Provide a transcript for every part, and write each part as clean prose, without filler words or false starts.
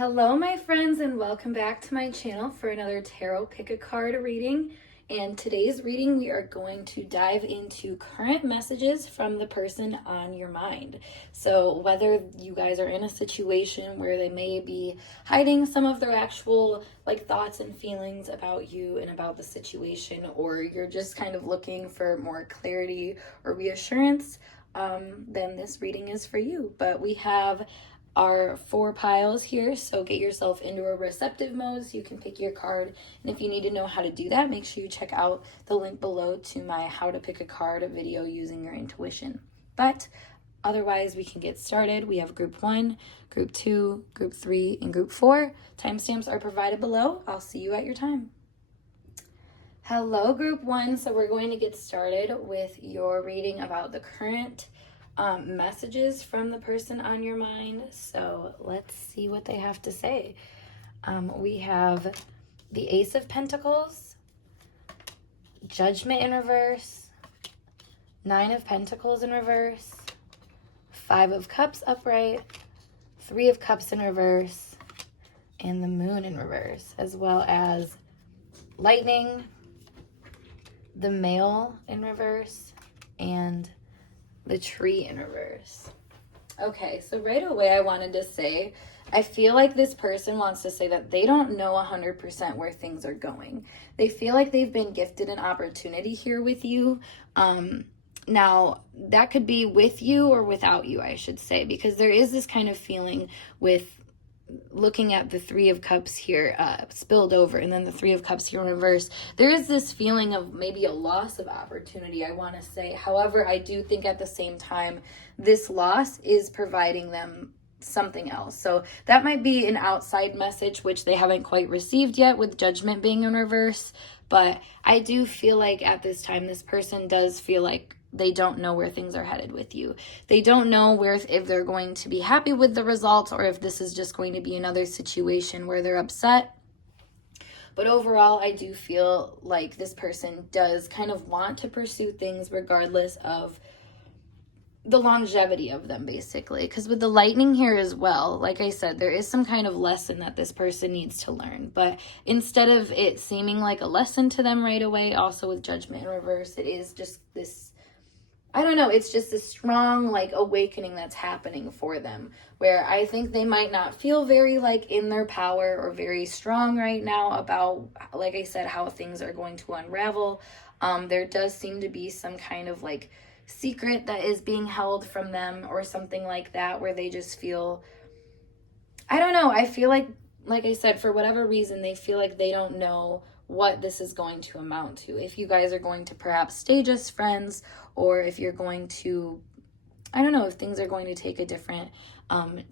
Hello my friends, and welcome back to my channel for another tarot pick a card reading. And today's reading we are going to dive into current messages from the person on your mind. So whether you guys are in a situation where they may be hiding some of their actual thoughts and feelings about you and about the situation, or you're just kind of looking for more clarity or reassurance, then this reading is for you. But we have our 4 piles here, so get yourself into a receptive mode so you can pick your card. And if you need to know how to do that, make sure you check out the link below to my how to pick a card video using your intuition. But otherwise, we can get started. We have group 1, group 2, group 3, and group 4. Timestamps are provided below. I'll see you at your time. Hello group 1. So we're going to get started with your reading about the current messages from the person on your mind. So let's see what they have to say. We have the Ace of Pentacles, Judgment in reverse, 9 of Pentacles in reverse, 5 of Cups upright, 3 of Cups in reverse, and the Moon in reverse, as well as Lightning, the Male in reverse, and the Tree in reverse. Okay, so right away I wanted to say, I feel like this person wants to say that they don't know 100% where things are going. They feel like they've been gifted an opportunity here with you. Now, that could be with you or without you, I should say, because there is this kind of feeling with looking at the 3 of Cups here spilled over, and then the 3 of Cups here in reverse. There is this feeling of maybe a loss of opportunity, I want to say. However, I do think at the same time, this loss is providing them something else. So that might be an outside message, which they haven't quite received yet with Judgment being in reverse. But I do feel like at this time, this person does feel like they don't know where things are headed with you. They don't know if they're going to be happy with the results, or if this is just going to be another situation where they're upset. But overall, I do feel like this person does kind of want to pursue things regardless of the longevity of them, basically. Because with the Lightning here as well, like I said, there is some kind of lesson that this person needs to learn. But instead of it seeming like a lesson to them right away, also with Judgment in reverse, it is just this, I don't know, it's just a strong awakening that's happening for them, where I think they might not feel very in their power or very strong right now about, like I said, how things are going to unravel. There does seem to be some kind of secret that is being held from them or something like that, where they just feel, I don't know, I feel like I said, for whatever reason, they feel like they don't know what this is going to amount to. If you guys are going to perhaps stay just friends, or if you're going to, I don't know, if things are going to take a different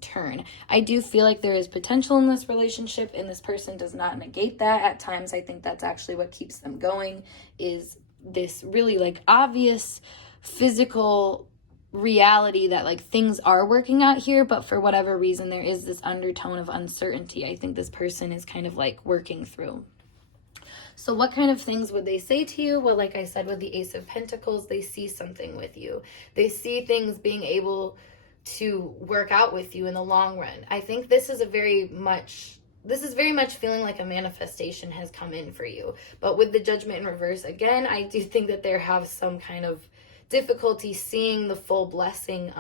turn. I do feel like there is potential in this relationship, and this person does not negate that. At times, I think that's actually what keeps them going, is this really obvious physical reality that things are working out here, but for whatever reason, there is this undertone of uncertainty I think this person is kind of working through. So what kind of things would they say to you? Well, like I said, with the Ace of Pentacles, they see something with you. They see things being able to work out with you in the long run. I think this is very much feeling like a manifestation has come in for you. But with the Judgment in reverse, again, I do think that they have some kind of difficulty seeing the full blessing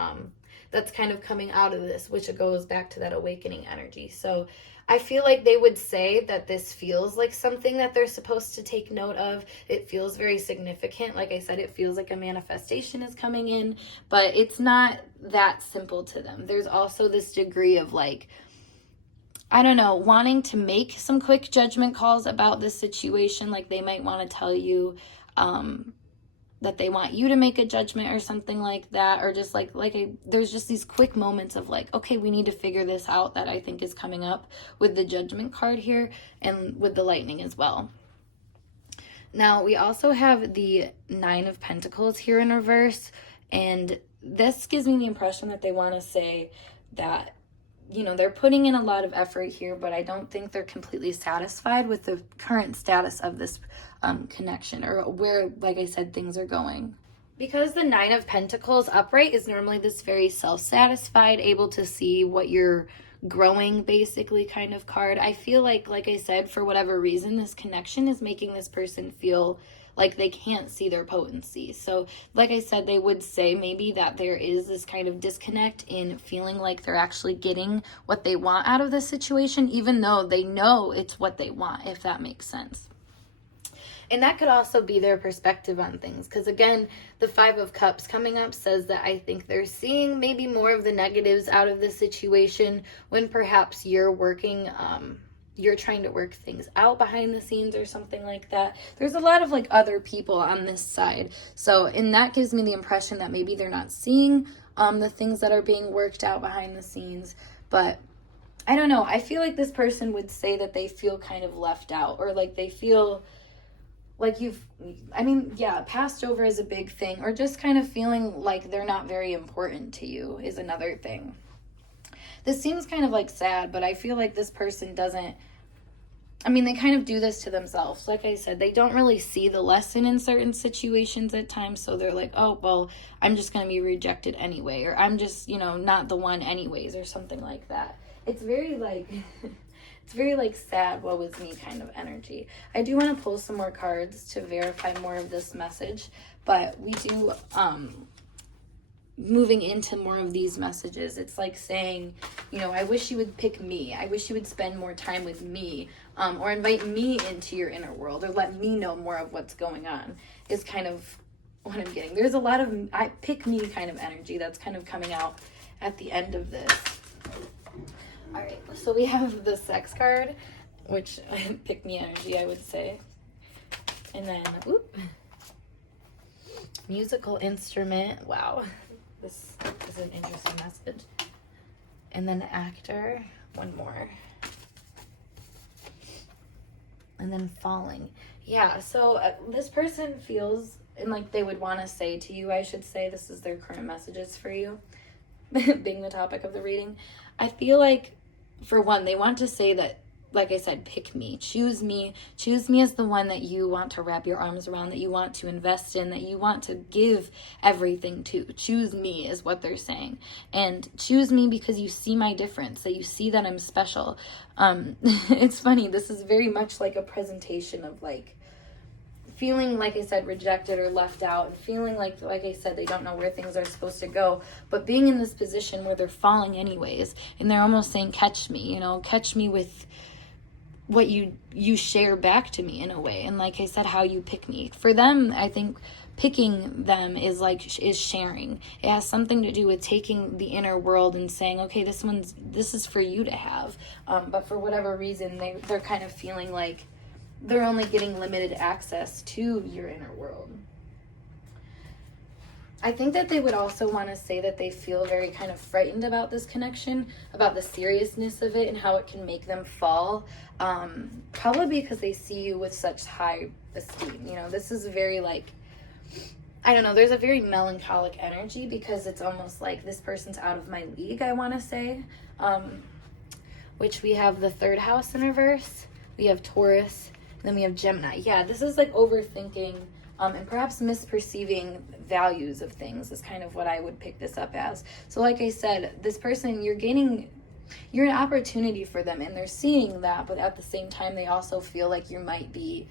that's kind of coming out of this, which goes back to that awakening energy. So I feel like they would say that this feels like something that they're supposed to take note of. It feels very significant. Like I said, it feels like a manifestation is coming in, but it's not that simple to them. There's also this degree of I don't know, wanting to make some quick judgment calls about this situation. They might want to tell you that they want you to make a judgment or something like that, or just there's just these quick moments of okay, we need to figure this out, that I think is coming up with the Judgment card here and with the Lightning as well. Now, we also have the 9 of Pentacles here in reverse, and this gives me the impression that they want to say that, they're putting in a lot of effort here, but I don't think they're completely satisfied with the current status of this connection, or where, like I said, things are going. Because the 9 of Pentacles upright is normally this very self-satisfied, able to see what you're growing basically kind of card. I feel like I said, for whatever reason, this connection is making this person feel like they can't see their potency. So like I said, they would say maybe that there is this kind of disconnect in feeling like they're actually getting what they want out of this situation, even though they know it's what they want, if that makes sense. And that could also be their perspective on things, because again, the 5 of Cups coming up says that I think they're seeing maybe more of the negatives out of the situation when perhaps you're working, you're trying to work things out behind the scenes or something like that. There's a lot of like other people on this side. So, and that gives me the impression that maybe they're not seeing the things that are being worked out behind the scenes. But I don't know. I feel like this person would say that they feel kind of left out, or like they feel like passed over is a big thing, or just kind of feeling like they're not very important to you is another thing. This seems kind of like sad, but I feel like this person doesn't, they kind of do this to themselves. Like I said, they don't really see the lesson in certain situations at times, so they're like, oh, well, I'm just going to be rejected anyway, or I'm just, not the one anyways, or something like that. It's very like, it's very like sad, woe is me kind of energy. I do want to pull some more cards to verify more of this message, but we do, moving into more of these messages, it's like saying, I wish you would pick me. I wish you would spend more time with me, or invite me into your inner world, or let me know more of what's going on, is kind of what I'm getting. There's a lot of pick me kind of energy that's kind of coming out at the end of this. All right, so we have the Sex card, which pick me energy, I would say. And then, musical instrument. Wow. This is an interesting message. And then actor, one more. And then falling. Yeah, so this person feels, and like they would want to say to you, I should say, this is their current messages for you, being the topic of the reading. I feel like, for one, they want to say that, like I said, pick me, choose me as the one that you want to wrap your arms around, that you want to invest in, that you want to give everything to. Choose me is what they're saying. And choose me because you see my difference, that you see that I'm special. It's funny, this is very much like a presentation of like feeling, like I said, rejected or left out, and feeling like I said, they don't know where things are supposed to go, but being in this position where they're falling anyways, and they're almost saying, catch me, catch me with what you share back to me in a way. And like I said, how you pick me. For them, I think picking them is sharing. It has something to do with taking the inner world and saying, okay, this is for you to have. But for whatever reason, they're kind of feeling like they're only getting limited access to your inner world. I think that they would also want to say that they feel very kind of frightened about this connection, about the seriousness of it and how it can make them fall. Probably because they see you with such high esteem. This is very there's a very melancholic energy, because it's almost like this person's out of my league, I want to say. Which we have the 3rd house in reverse. We have Taurus. Then we have Gemini. Yeah, this is like overthinking and perhaps misperceiving values of things is kind of what I would pick this up as. So like I said, this person, you're an opportunity for them, and they're seeing that, but at the same time, they also feel like you might be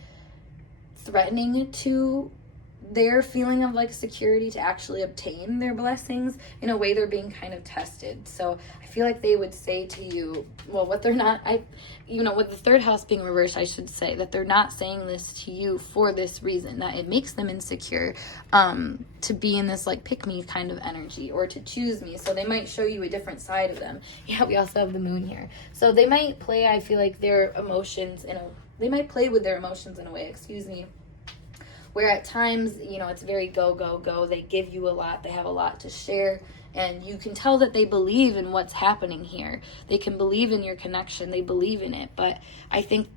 threatening to their feeling of like security to actually obtain their blessings. In a way, they're being kind of tested. So I feel like they would say to you, well, what they're not, with the 3rd house being reversed, I should say that they're not saying this to you for this reason, that it makes them insecure to be in this like pick me kind of energy, or to choose me. So they might show you a different side of them. Yeah, we also have the moon here. So they might play, I feel like, their emotions they might play with their emotions in a way, where at times, it's very go, go, go. They give you a lot. They have a lot to share. And you can tell that they believe in what's happening here. They can believe in your connection. They believe in it. But I think,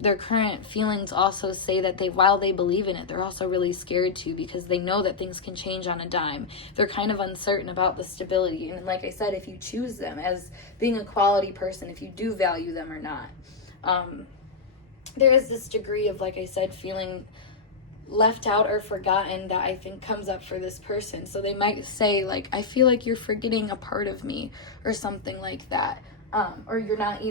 their current feelings also say that while they believe in it, they're also really scared too, because they know that things can change on a dime. They're kind of uncertain about the stability. And like I said, if you choose them as being a quality person, if you do value them or not, there is this degree of, like I said, feeling left out or forgotten that I think comes up for this person. So they might say, like, I feel like you're forgetting a part of me, or something like that. or you're not,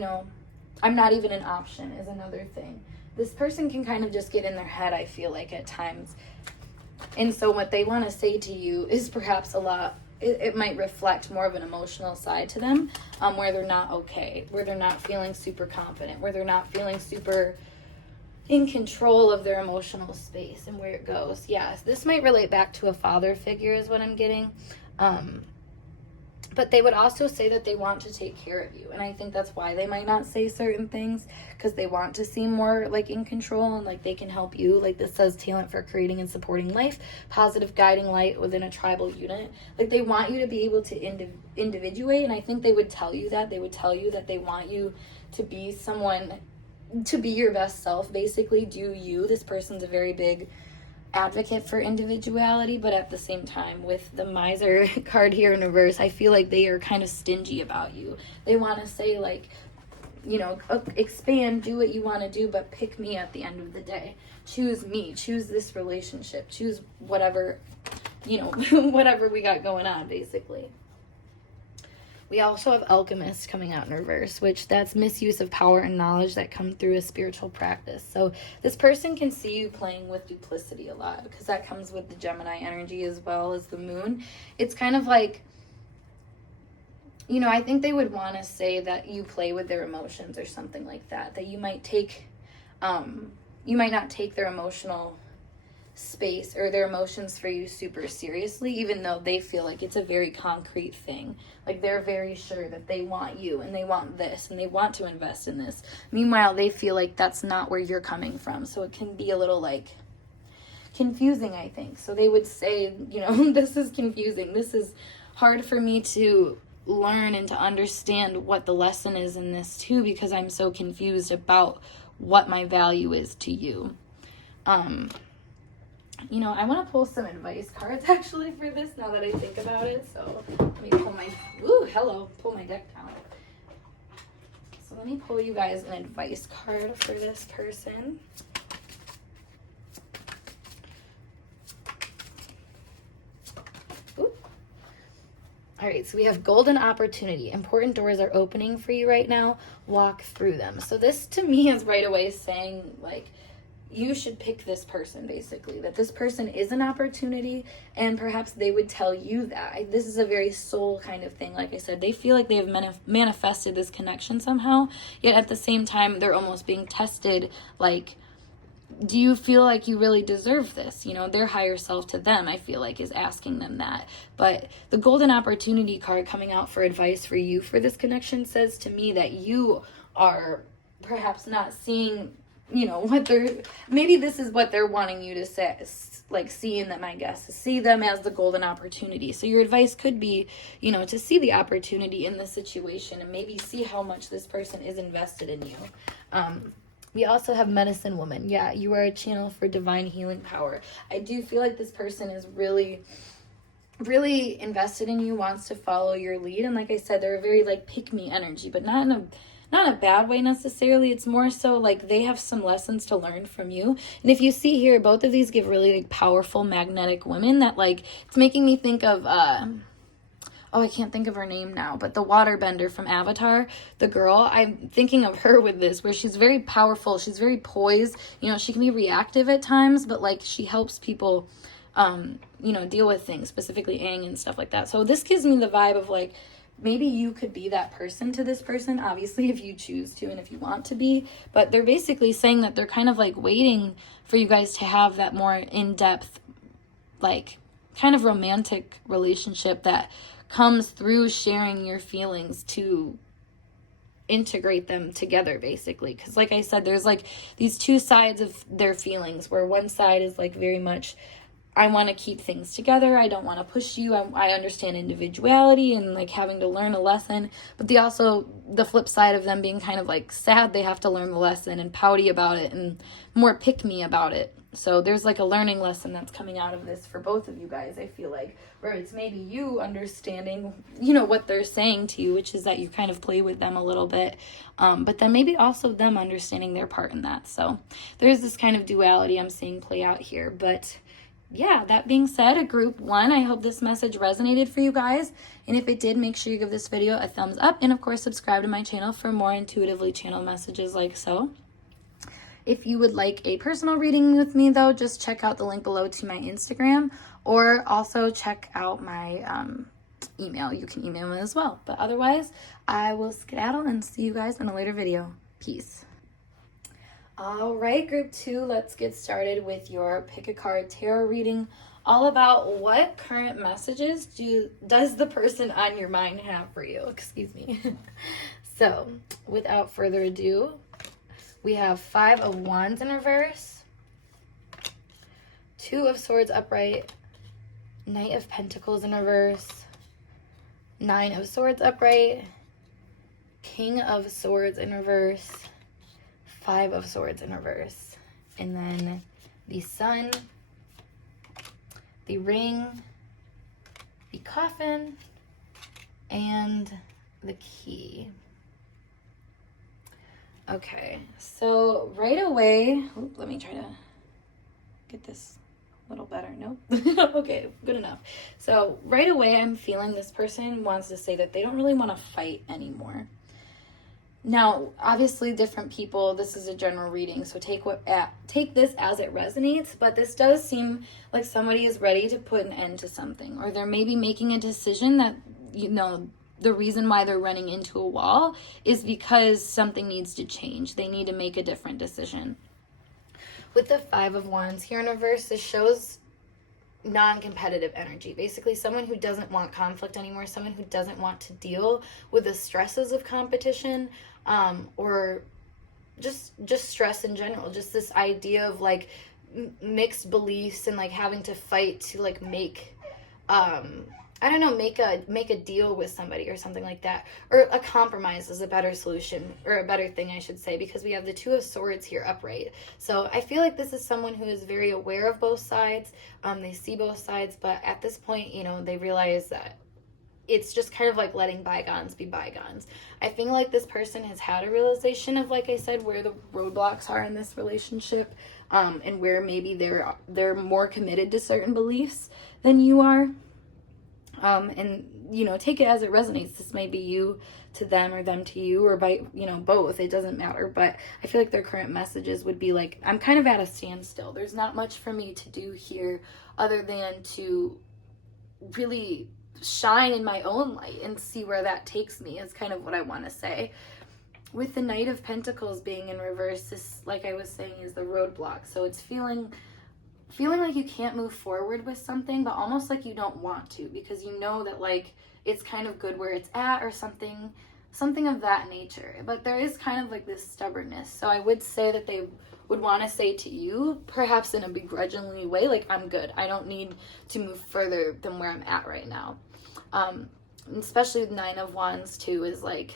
I'm not even an option is another thing. This person can kind of just get in their head, I feel like, at times. And so what they want to say to you is perhaps a lot, it might reflect more of an emotional side to them, where they're not okay, where they're not feeling super confident, where they're not feeling super in control of their emotional space and where it goes. Yes, this might relate back to a father figure is what I'm getting. But they would also say that they want to take care of you. And I think that's why they might not say certain things, because they want to seem more like in control and like they can help you. Like this says talent for creating and supporting life, positive guiding light within a tribal unit. Like they want you to be able to individuate. And I think they would tell you that. They would tell you that they want you to be someone, to be your best self, basically. Do you. This person's a very big advocate for individuality, but at the same time, with the miser card here in reverse, I feel like they are kind of stingy about you. They want to say, like, expand, do what you want to do, but pick me at the end of the day. Choose me, choose this relationship, choose whatever, whatever we got going on, basically. We also have Alchemist coming out in reverse, which that's misuse of power and knowledge that come through a spiritual practice. So this person can see you playing with duplicity a lot, because that comes with the Gemini energy as well as the moon. It's kind of like, I think they would want to say that you play with their emotions or something like that, that you might not take their emotional space or their emotions for you super seriously, even though they feel like it's a very concrete thing. Like they're very sure that they want you and they want this and they want to invest in this. Meanwhile, they feel like that's not where you're coming from. So it can be a little like confusing, I think. So they would say, this is confusing. This is hard for me to learn and to understand what the lesson is in this too, because I'm so confused about what my value is to you. I want to pull some advice cards actually for this now that I think about it. So let me pull my deck down. So let me pull you guys an advice card for this person. Ooh. All right, so we have golden opportunity. Important doors are opening for you right now. Walk through them. So this to me is right away saying, like, you should pick this person, basically, that this person is an opportunity, and perhaps they would tell you that. This is a very soul kind of thing. Like I said, they feel like they have manifested this connection somehow, yet at the same time, they're almost being tested, like, do you feel like you really deserve this? Their higher self to them, I feel like, is asking them that. But the golden opportunity card coming out for advice for you for this connection says to me that you are perhaps not seeing maybe this is what they're wanting you to say, like, see in them, I guess. See them as the golden opportunity. So your advice could be, to see the opportunity in the situation and maybe see how much this person is invested in you. We also have Medicine Woman. Yeah, you are a channel for divine healing power. I do feel like this person is really, really invested in you, wants to follow your lead. And like I said, they're a very, like, pick-me energy, but not in a bad way necessarily. It's more so like they have some lessons to learn from you. And if you see here, both of these give really, like, powerful magnetic women that, like, it's making me think of I can't think of her name now, but the waterbender from Avatar, the girl, I'm thinking of her with this, where she's very powerful, she's very poised, she can be reactive at times, but, like, she helps people deal with things, specifically Aang and stuff like that. So this gives me the vibe of, like, maybe you could be that person to this person, obviously, if you choose to and if you want to be. But they're basically saying that they're kind of, like, waiting for you guys to have that more in-depth, like, kind of romantic relationship that comes through sharing your feelings to integrate them together, basically. Because like I said, there's, like, these two sides of their feelings, where one side is, like, very much, I want to keep things together, I don't want to push you, I understand individuality and, like, having to learn a lesson, but the flip side of them being kind of, like, sad they have to learn the lesson and pouty about it and more pick-me about it. So there's, like, a learning lesson that's coming out of this for both of you guys, I feel like, where it's maybe you understanding, what they're saying to you, which is that you kind of play with them a little bit, but then maybe also them understanding their part in that. So there's this kind of duality I'm seeing play out here, but yeah, that being said, a group 1, I hope this message resonated for you guys. And if it did, make sure you give this video a thumbs up. And of course, subscribe to my channel for more intuitively channeled messages like so. If you would like a personal reading with me, though, just check out the link below to my Instagram, or also check out my email. You can email me as well. But otherwise, I will skedaddle and see you guys in a later video. Peace. All right, group 2, let's get started with your pick a card tarot reading, all about what current messages does the person on your mind have for you. Excuse me. So, without further ado, we have 5 of Wands in reverse, 2 of Swords upright, Knight of Pentacles in reverse, 9 of Swords upright, King of Swords in reverse, 5 of Swords in reverse, and then the Sun, the Ring, the Coffin, and the Key. Okay, so right away, let me try to get this a little better. Nope. Okay, good enough. So right away, I'm feeling this person wants to say that they don't really want to fight anymore. Now, obviously, different people, this is a general reading, so take this as it resonates, but this does seem like somebody is ready to put an end to something, or they're maybe making a decision that, you know, the reason why they're running into a wall is because something needs to change. They need to make a different decision. With the 5 of Wands here in reverse, this shows non-competitive energy. Basically, someone who doesn't want conflict anymore, someone who doesn't want to deal with the stresses of competition, or just stress in general. Just this idea of like mixed beliefs and like having to fight to like make I don't know, make a deal with somebody or something like that. Or a compromise is a better solution, or a better thing, I should say, because we have the 2 of Swords here upright. So I feel like this is someone who is very aware of both sides. They see both sides, but at this point, you know, they realize that it's just kind of like letting bygones be bygones. I feel like this person has had a realization of, like I said, where the roadblocks are in this relationship, and where maybe they're more committed to certain beliefs than you are. And, you know, take it as it resonates. This may be you to them or them to you, or by, you know, both. It doesn't matter. But I feel like their current messages would be like, I'm kind of at a standstill. There's not much for me to do here other than to really shine in my own light and see where that takes me, is kind of what I want to say. With the Knight of Pentacles being in reverse, this, like I was saying, is the roadblock. So it's feeling like you can't move forward with something, but almost like you don't want to, because you know that like it's kind of good where it's at, or something of that nature. But there is kind of like this stubbornness. So I would say that they would want to say to you, perhaps in a begrudgingly way, like, I'm good. I don't need to move further than where I'm at right now. Especially the 9 of Wands too is like,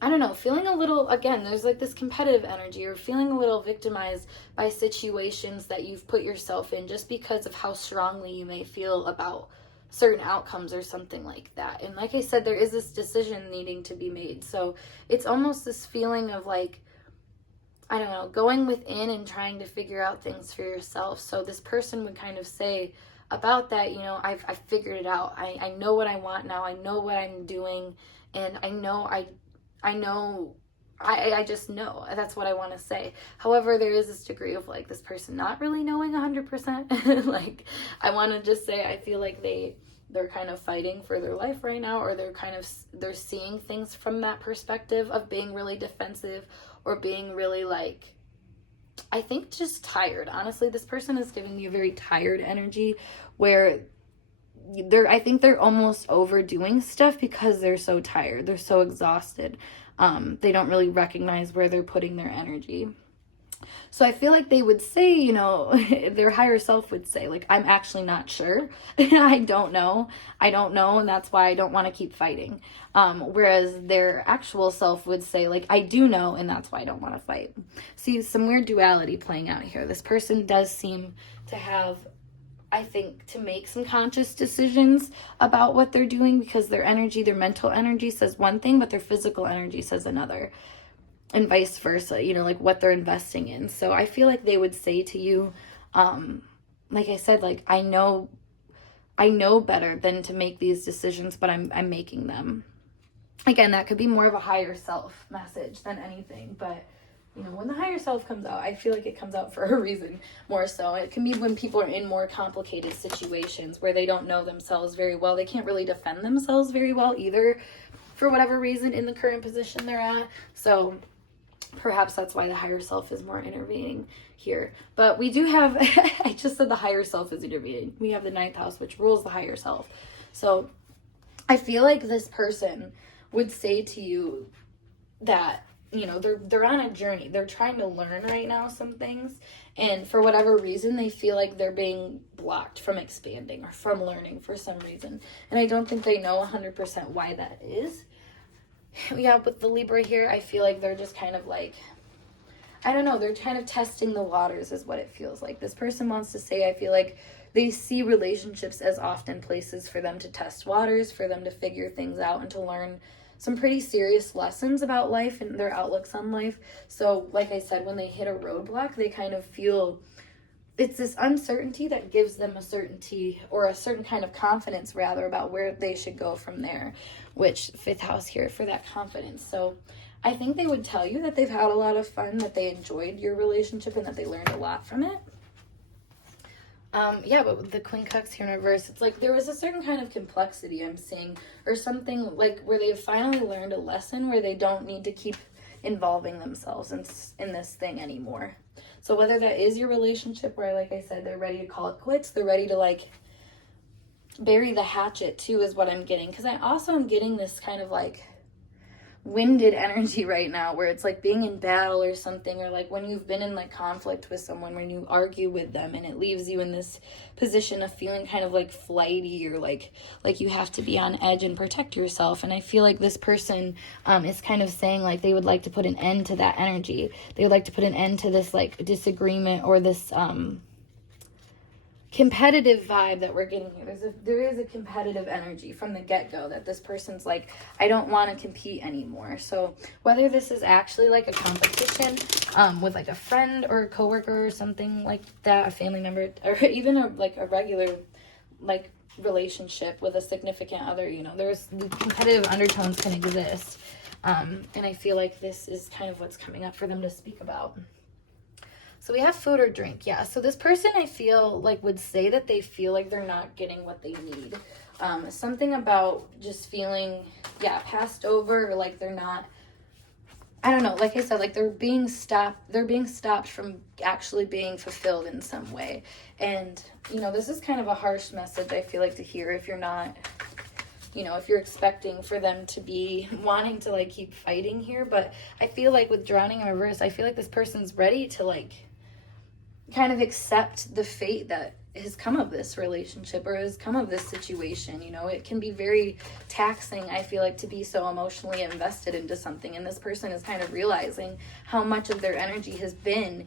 I don't know, feeling a little, again, there's like this competitive energy, or feeling a little victimized by situations that you've put yourself in just because of how strongly you may feel about certain outcomes or something like that. And like I said, there is this decision needing to be made. So it's almost this feeling of like, I don't know, going within and trying to figure out things for yourself. So this person would kind of say about that, you know, I've figured it out. I know what I want now. I know what I'm doing. And I just know. That's what I want to say. However, there is this degree of like this person not really knowing 100%. Like, I want to just say, I feel like they're kind of fighting for their life right now, or they're seeing things from that perspective of being really defensive, or being really like, I think just tired. Honestly, this person is giving me a very tired energy, where I think they're almost overdoing stuff because they're so tired. They're so exhausted. They don't really recognize where they're putting their energy. So I feel like they would say, you know, their higher self would say, like, I'm actually not sure. I don't know. And that's why I don't want to keep fighting. Whereas their actual self would say, like, I do know, and that's why I don't want to fight. See, some weird duality playing out here. This person does seem to have, I think, to make some conscious decisions about what they're doing, because their energy, their mental energy says one thing, but their physical energy says another, and vice versa, you know, like what they're investing in. So I feel like they would say to you, like I said, like I know better than to make these decisions, but I'm making them. Again, that could be more of a higher self message than anything, but you know, when the higher self comes out, I feel like it comes out for a reason more so. It can be when people are in more complicated situations where they don't know themselves very well. They can't really defend themselves very well either for whatever reason in the current position they're at. So perhaps that's why the higher self is more intervening here. But we do have, I just said the higher self is intervening. We have the 9th house, which rules the higher self. So I feel like this person would say to you that, you know, they're on a journey. They're trying to learn right now some things, and for whatever reason they feel like they're being blocked from expanding or from learning for some reason, and I don't think they know 100% why that is. Yeah, with the Libra here, I feel like they're just kind of like, I don't know, they're kind of testing the waters is what it feels like. This person wants to say, I feel like they see relationships as often places for them to test waters, for them to figure things out and to learn some pretty serious lessons about life and their outlooks on life. So like I said, when they hit a roadblock, they kind of feel it's this uncertainty that gives them a certainty or a certain kind of confidence rather about where they should go from there, which 5th house here for that confidence. So I think they would tell you that they've had a lot of fun, that they enjoyed your relationship and that they learned a lot from it. Yeah, but with the Queen Cups here in reverse, it's like there was a certain kind of complexity I'm seeing, or something like where they've finally learned a lesson where they don't need to keep involving themselves in this thing anymore. So whether that is your relationship where, like I said, they're ready to call it quits, they're ready to like bury the hatchet too is what I'm getting. Because I also am getting this kind of like winded energy right now where it's like being in battle or something, or like when you've been in like conflict with someone, when you argue with them and it leaves you in this position of feeling kind of like flighty or like you have to be on edge and protect yourself. And I feel like this person is kind of saying like they would like to put an end to that energy. They would like to put an end to this like disagreement or this competitive vibe that we're getting here. There is a competitive energy from the get-go that this person's like, I don't want to compete anymore. So whether this is actually like a competition with like a friend or a coworker or something like that, a family member, or even a regular like relationship with a significant other, you know, there's competitive undertones can exist. And I feel like this is kind of what's coming up for them to speak about. So we have food or drink. Yeah. So this person, I feel like, would say that they feel like they're not getting what they need. Something about just feeling, passed over, or like they're not, I don't know, like I said, like they're being stopped from actually being fulfilled in some way. And, you know, this is kind of a harsh message, I feel like, to hear if you're not, you know, if you're expecting for them to be wanting to like keep fighting here. But I feel like with drowning in reverse, I feel like this person's ready to like kind of accept the fate that has come of this relationship or has come of this situation. You know, it can be very taxing, I feel like, to be so emotionally invested into something, and this person is kind of realizing how much of their energy has been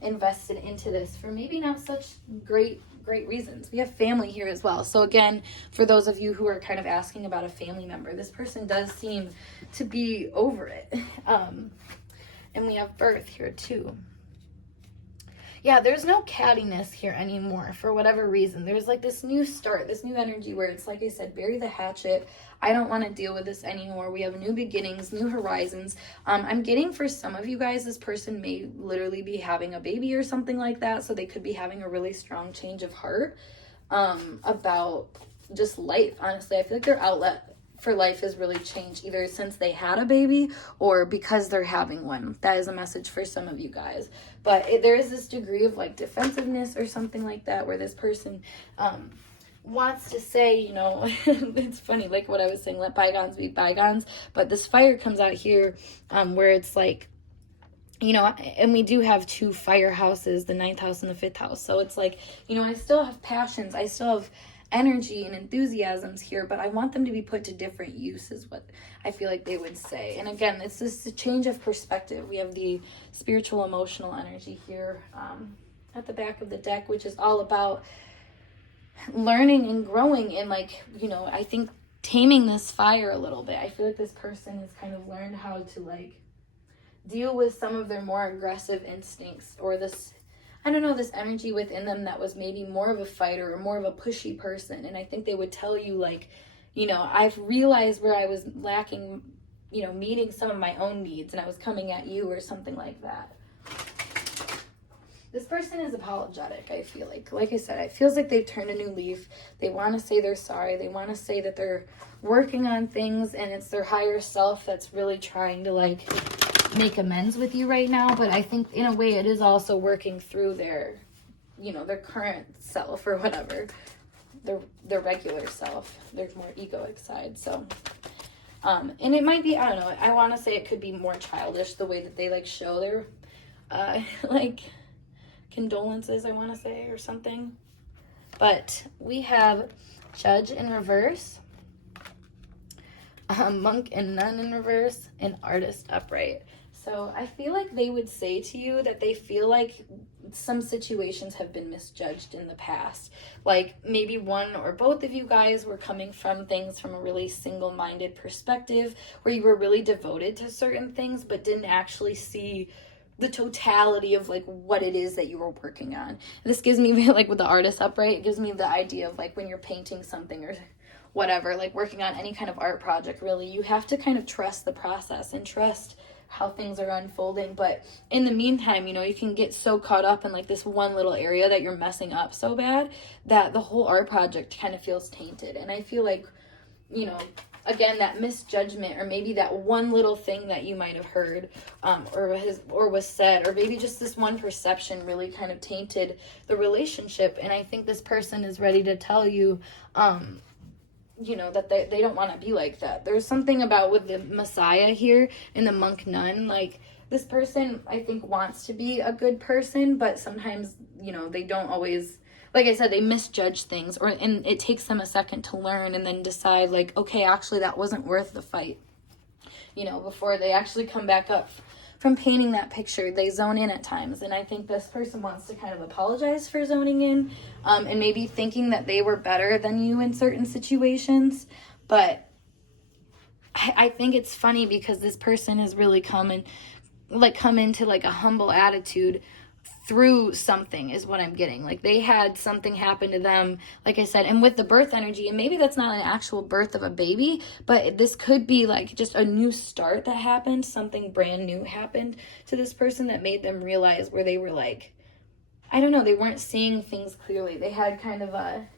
invested into this for maybe not such great reasons. We have family here as well. So again, for those of you who are kind of asking about a family member, this person does seem to be over it. And we have birth here too. Yeah, there's no cattiness here anymore for whatever reason. There's like this new start, this new energy where it's like I said, bury the hatchet. I don't want to deal with this anymore. We have new beginnings, new horizons. I'm getting for some of you guys, this person may literally be having a baby or something like that. So they could be having a really strong change of heart about just life. Honestly, I feel like their outlet for life has really changed either since they had a baby or because they're having one. That is a message for some of you guys. But there is this degree of like defensiveness or something like that where this person wants to say, you know, it's funny, like what I was saying, let bygones be bygones. But this fire comes out here where it's like, you know, and we do have 2 fire houses, the 9th house and the 5th house. So it's like, you know, I still have passions. I still have energy and enthusiasms here, but I want them to be put to different use is what I feel like they would say. And again, it's this a change of perspective. We have the spiritual emotional energy here at the back of the deck, which is all about learning and growing and like, you know, I think taming this fire a little bit. I feel like this person has kind of learned how to like deal with some of their more aggressive instincts or this I don't know, this energy within them that was maybe more of a fighter or more of a pushy person. And I think they would tell you, like, you know, I've realized where I was lacking, you know, meeting some of my own needs, and I was coming at you, or something like that. This person is apologetic, I feel like. Like I said, it feels like they've turned a new leaf. They want to say they're sorry. They want to say that they're working on things, and it's their higher self that's really trying to, like, make amends with you right now. But I think, in a way, it is also working through their, you know, their current self or whatever. Their regular self. Their more egoic side. So, and it might be, I don't know, I want to say it could be more childish, the way that they, like, show their, like, condolences, I want to say, or something. But we have Judge in reverse, Monk and Nun in reverse, and Artist upright. So I feel like they would say to you that they feel like some situations have been misjudged in the past. Like, maybe one or both of you guys were coming from things from a really single-minded perspective, where you were really devoted to certain things but didn't actually see the totality of, like, what it is that you were working on. This gives me, like, with the Artist upright, it gives me the idea of, like, when you're painting something or whatever, like, working on any kind of art project, really, you have to kind of trust the process and trust how things are unfolding. But in the meantime, you know, you can get so caught up in, like, this one little area that you're messing up so bad that the whole art project kind of feels tainted. And I feel like, you know, again, that misjudgment, or maybe that one little thing that you might have heard, or was said, or maybe just this one perception really kind of tainted the relationship. And I think this person is ready to tell you, you know, that they don't want to be like that. There's something about with the Messiah here and the Monk Nun, like, this person, I think, wants to be a good person, but sometimes, you know, they don't always, like I said, they misjudge things, and it takes them a second to learn and then decide, like, okay, actually that wasn't worth the fight. You know, before they actually come back up from painting that picture, they zone in at times. And I think this person wants to kind of apologize for zoning in, and maybe thinking that they were better than you in certain situations. But I think it's funny because this person has really come into, like, a humble attitude through something, is what I'm getting. Like, they had something happen to them, like I said, and with the birth energy, and maybe that's not an actual birth of a baby, but this could be, like, just a new start that happened. Something brand new happened to this person that made them realize where they were, like, I don't know, they weren't seeing things clearly. They had kind of a,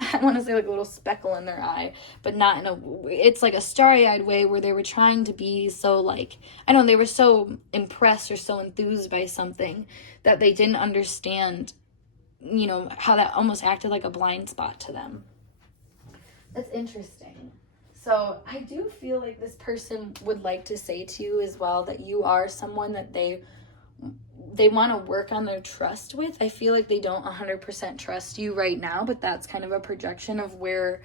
I want to say, like, a little speckle in their eye, but not in a, it's like a starry-eyed way, where they were trying to be so, like, I don't know, they were so impressed or so enthused by something that they didn't understand, you know, how that almost acted like a blind spot to them. That's interesting. So I do feel like this person would like to say to you as well that you are someone that they want to work on their trust with. I feel like they don't 100% trust you right now, but that's kind of a projection of where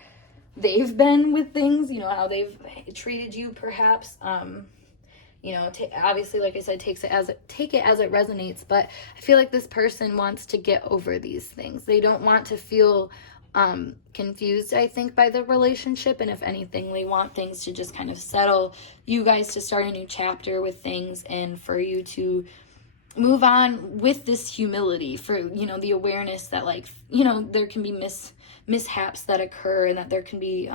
they've been with things, you know, how they've treated you, perhaps. You know, obviously, like I said, take it as it resonates, but I feel like this person wants to get over these things. They don't want to feel confused, I think, by the relationship, and if anything, they want things to just kind of settle, you guys to start a new chapter with things, and for you to move on with this humility, for, you know, the awareness that, like, you know, there can be mishaps that occur, and that there can be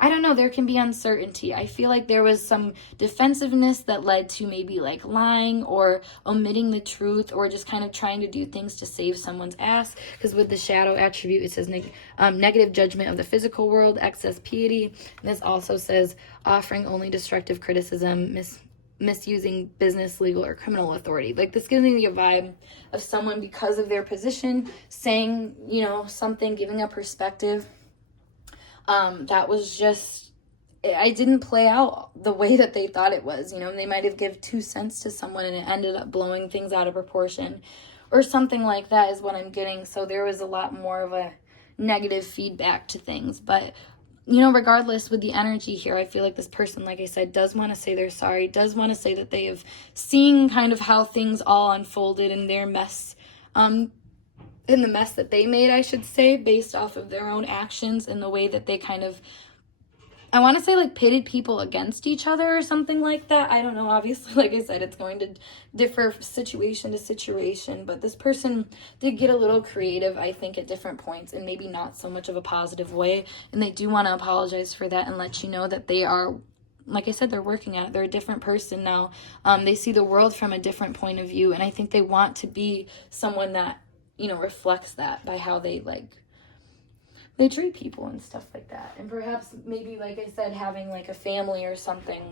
I don't know, there can be uncertainty. I feel like there was some defensiveness that led to maybe, like, lying or omitting the truth, or just kind of trying to do things to save someone's ass. Because with the shadow attribute, it says negative judgment of the physical world, excess piety. And this also says offering only destructive criticism, misusing business, legal, or criminal authority. Like, this gives me a vibe of someone, because of their position, saying, you know, something, giving a perspective that was just, I didn't play out the way that they thought it was. You know, they might have given 2 cents to someone and it ended up blowing things out of proportion, or something like that is what I'm getting. So there was a lot more of a negative feedback to things. But, you know, regardless, with the energy here, I feel like this person, like I said, does want to say they're sorry, does want to say that they have seen kind of how things all unfolded in their mess, in the mess that they made, I should say, based off of their own actions and the way that they kind of, I want to say like pitted people against each other or something like that. I don't know. Obviously, like I said, it's going to differ situation to situation, but this person did get a little creative, I think, at different points, and maybe not so much of a positive way. And they do want to apologize for that and let you know that they are, like I said, they're working at it. They're a different person now. They see the world from a different point of view, and I think they want to be someone that, you know, reflects that by how they treat people and stuff like that. And perhaps maybe, like I said, having like a family or something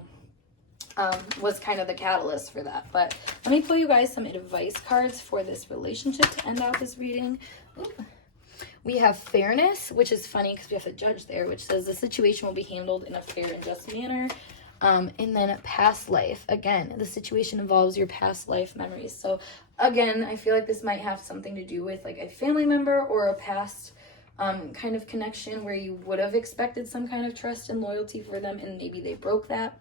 was kind of the catalyst for that. But let me pull you guys some advice cards for this relationship to end out this reading. Ooh. We have fairness, which is funny because we have the judge there, which says the situation will be handled in a fair and just manner. And then past life. Again, the situation involves your past life memories. So again, I feel like this might have something to do with like a family member or a past kind of connection where you would have expected some kind of trust and loyalty for them, and maybe they broke that.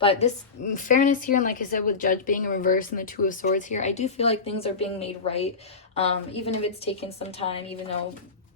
But this fairness here, and like I said, with Judge being in reverse and the Two of Swords here, I do feel like things are being made right, even if it's taken some time, even though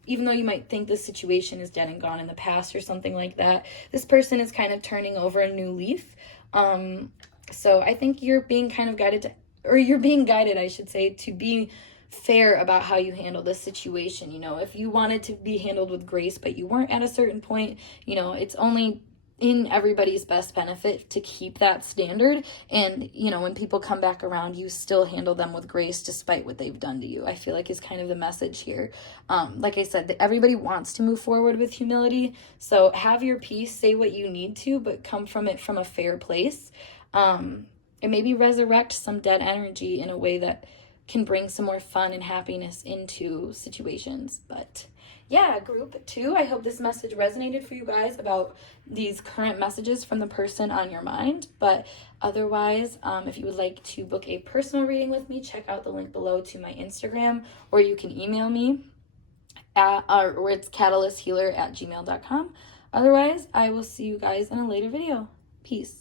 you might think the situation is dead and gone in the past or something like that. This person is kind of turning over a new leaf. So I think you're being kind of guided you're being guided, I should say, to be fair about how you handle this situation. You know, if you wanted to be handled with grace but you weren't at a certain point, you know, it's only in everybody's best benefit to keep that standard. And, you know, when people come back around, you still handle them with grace despite what they've done to you, I feel like is kind of the message here. Like I said, everybody wants to move forward with humility. So have your peace, say what you need to, but come from it from a fair place. And maybe resurrect some dead energy in a way that can bring some more fun and happiness into situations. But yeah, group 2, I hope this message resonated for you guys about these current messages from the person on your mind. But otherwise, if you would like to book a personal reading with me, check out the link below to my Instagram, or you can email me or it's catalysthealer@gmail.com. Otherwise, I will see you guys in a later video. Peace.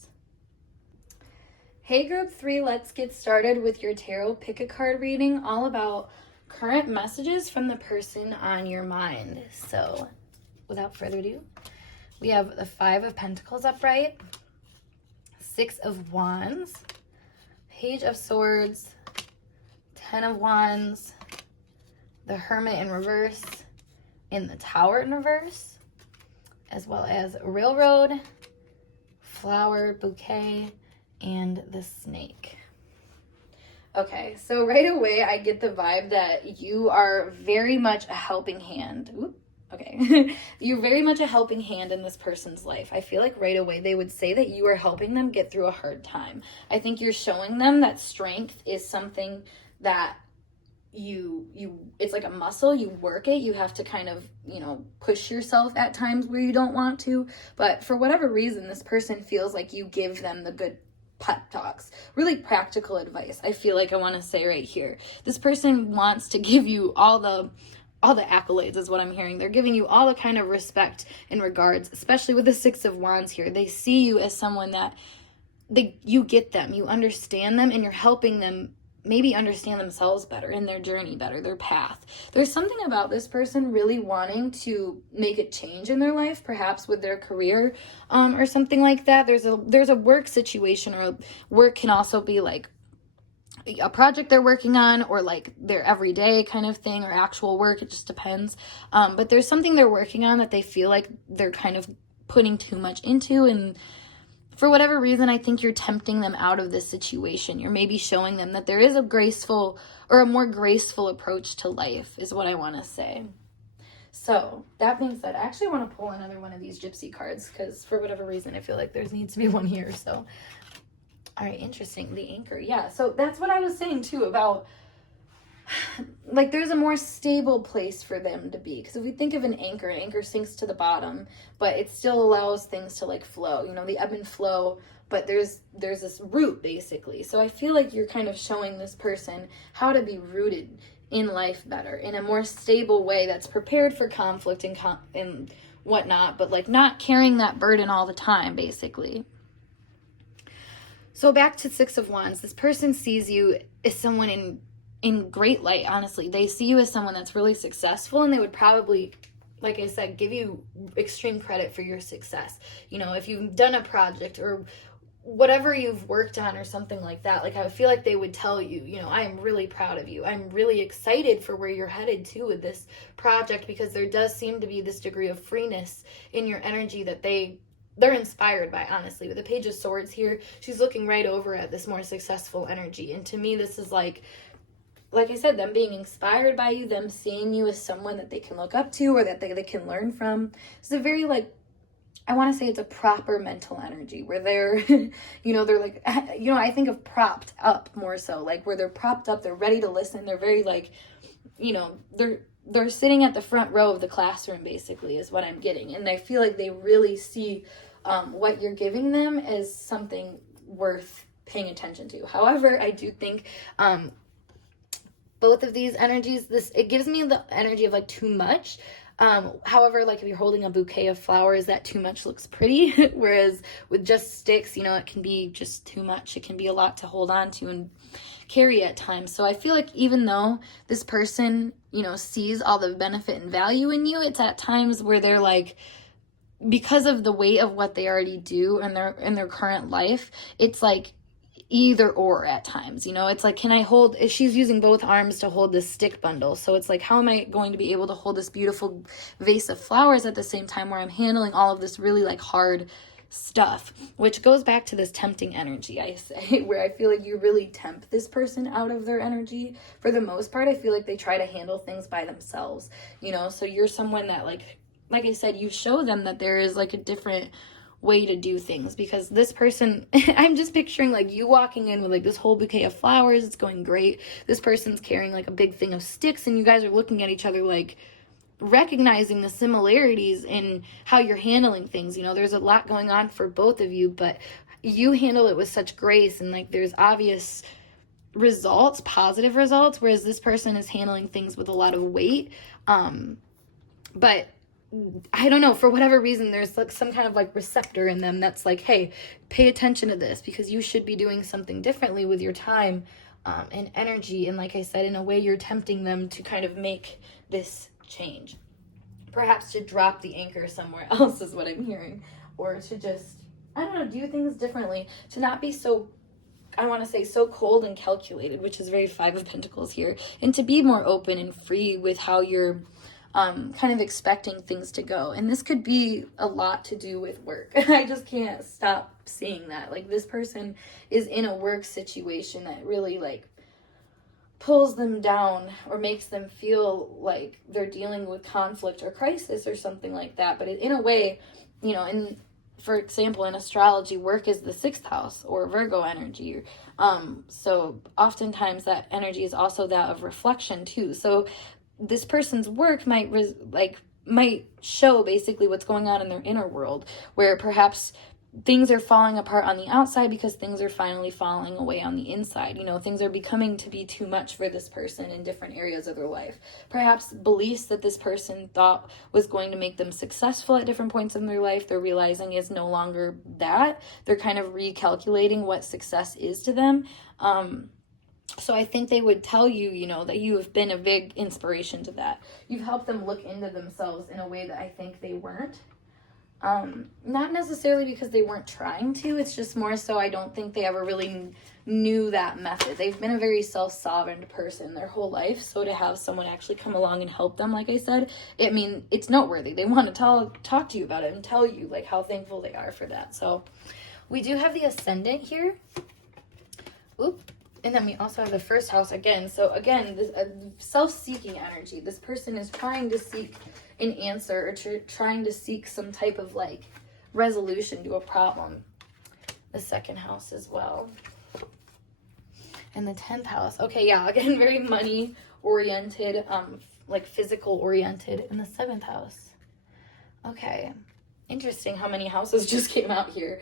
Hey group 3, let's get started with your tarot pick a card reading all about current messages from the person on your mind. So without further ado, we have the 5 of Pentacles upright, 6 of Wands, Page of Swords, 10 of Wands, the Hermit in reverse, and the Tower in reverse, as well as Railroad, Flower, Bouquet, and the Snake. Okay, so right away I get the vibe that you are very much a helping hand. Oop, okay. You're very much a helping hand in this person's life. I feel like right away they would say that you are helping them get through a hard time. I think you're showing them that strength is something that it's like a muscle. You work it. You have to kind of, you know, push yourself at times where you don't want to. But for whatever reason, this person feels like you give them the good pep talks, really practical advice. I feel like I want to say right here, this person wants to give you all the accolades is what I'm hearing. They're giving you all the kind of respect and regards, especially with the 6 of Wands here. They see you as someone that you get them, you understand them, and you're helping them maybe understand themselves better and their journey better, their path. There's something about this person really wanting to make a change in their life, perhaps with their career or something like that. There's a work situation, or work can also be like a project they're working on, or like their everyday kind of thing, or actual work. It just depends. But there's something they're working on that they feel like they're kind of putting too much into, and for whatever reason, I think you're tempting them out of this situation. You're maybe showing them that there is a graceful or a more graceful approach to life is what I want to say. So that being said, I actually want to pull another one of these gypsy cards because for whatever reason, I feel like there needs to be one here. So, all right, interesting. The Anchor. Yeah, so that's what I was saying too about, like, there's a more stable place for them to be. Because if we think of an anchor sinks to the bottom, but it still allows things to like flow, you know, the ebb and flow, but there's this root basically. So I feel like you're kind of showing this person how to be rooted in life better, in a more stable way that's prepared for conflict and whatnot, but like not carrying that burden all the time basically. So back to 6 of Wands, this person sees you as someone in great light, honestly. They see you as someone that's really successful, and they would probably like I said, give you extreme credit for your success. You know, if you've done a project or whatever you've worked on or something like that, like I feel like they would tell you, you know, I am really proud of you. I'm really excited for where you're headed to with this project, because there does seem to be this degree of freeness in your energy that they're inspired by, honestly. With the Page of Swords here, she's looking right over at this more successful energy. And to me, this is like I said, them being inspired by you, them seeing you as someone that they can look up to or that they can learn from. It's a very, like, I want to say it's a proper mental energy where they're, you know, they're like, you know, I think of propped up more so, like where they're propped up, they're ready to listen. They're very like, you know, they're sitting at the front row of the classroom, basically, is what I'm getting. And I feel like they really see what you're giving them as something worth paying attention to. However, I do think both of these energies, it gives me the energy of like too much. However, like if you're holding a bouquet of flowers, that too much looks pretty. Whereas with just sticks, you know, it can be just too much. It can be a lot to hold on to and carry at times. So I feel like even though this person, you know, sees all the benefit and value in you, it's at times where they're like, because of the weight of what they already do in their current life, it's like either or at times, you know. It's like, can I hold, if she's using both arms to hold this stick bundle, so it's like, how am I going to be able to hold this beautiful vase of flowers at the same time where I'm handling all of this really like hard stuff, which goes back to this tempting energy, I say, where I feel like you really tempt this person out of their energy. For the most part, I feel like they try to handle things by themselves, you know. So you're someone that like I said, you show them that there is like a different way to do things, because this person, I'm just picturing like you walking in with like this whole bouquet of flowers. It's going great. This person's carrying like a big thing of sticks, and you guys are looking at each other like recognizing the similarities in how you're handling things. You know, there's a lot going on for both of you, but you handle it with such grace, and like there's obvious results, positive results, whereas this person is handling things with a lot of weight. But I don't know, for whatever reason, there's like some kind of like receptor in them that's like, hey, pay attention to this, because you should be doing something differently with your time and energy. And like I said, in a way, you're tempting them to kind of make this change. Perhaps to drop the anchor somewhere else is what I'm hearing. Or to just, I don't know, do things differently. To not be so, I want to say, so cold and calculated, which is very Five of Pentacles here. And to be more open and free with how you're kind of expecting things to go. And this could be a lot to do with work. I just can't stop seeing that. Like, this person is in a work situation that really like pulls them down or makes them feel like they're dealing with conflict or crisis or something like that. But in a way, you know, in, for example, in astrology, work is the 6th house or Virgo energy. So oftentimes that energy is also that of reflection too. So this person's work might show basically what's going on in their inner world, where perhaps things are falling apart on the outside because things are finally falling away on the inside. You know, things are becoming to be too much for this person in different areas of their life. Perhaps beliefs that this person thought was going to make them successful at different points in their life, they're realizing is no longer that. They're kind of recalculating what success is to them. So I think they would tell you, you know, that you have been a big inspiration to that. You've helped them look into themselves in a way that I think they weren't. Not necessarily because they weren't trying to, it's just more so I don't think they ever really knew that method. They've been a very self-sovereign person their whole life, so to have someone actually come along and help them, like I said, it's noteworthy. They want to talk to you about it and tell you like how thankful they are for that. So we do have the Ascendant here. Oop. And then we also have the 1st house again. So again, this self-seeking energy. This person is trying to seek an answer or trying to seek some type of like resolution to a problem. The 2nd house as well. And the 10th house. Okay, yeah, again, very money oriented, like physical oriented in the 7th house. Okay. Interesting how many houses just came out here,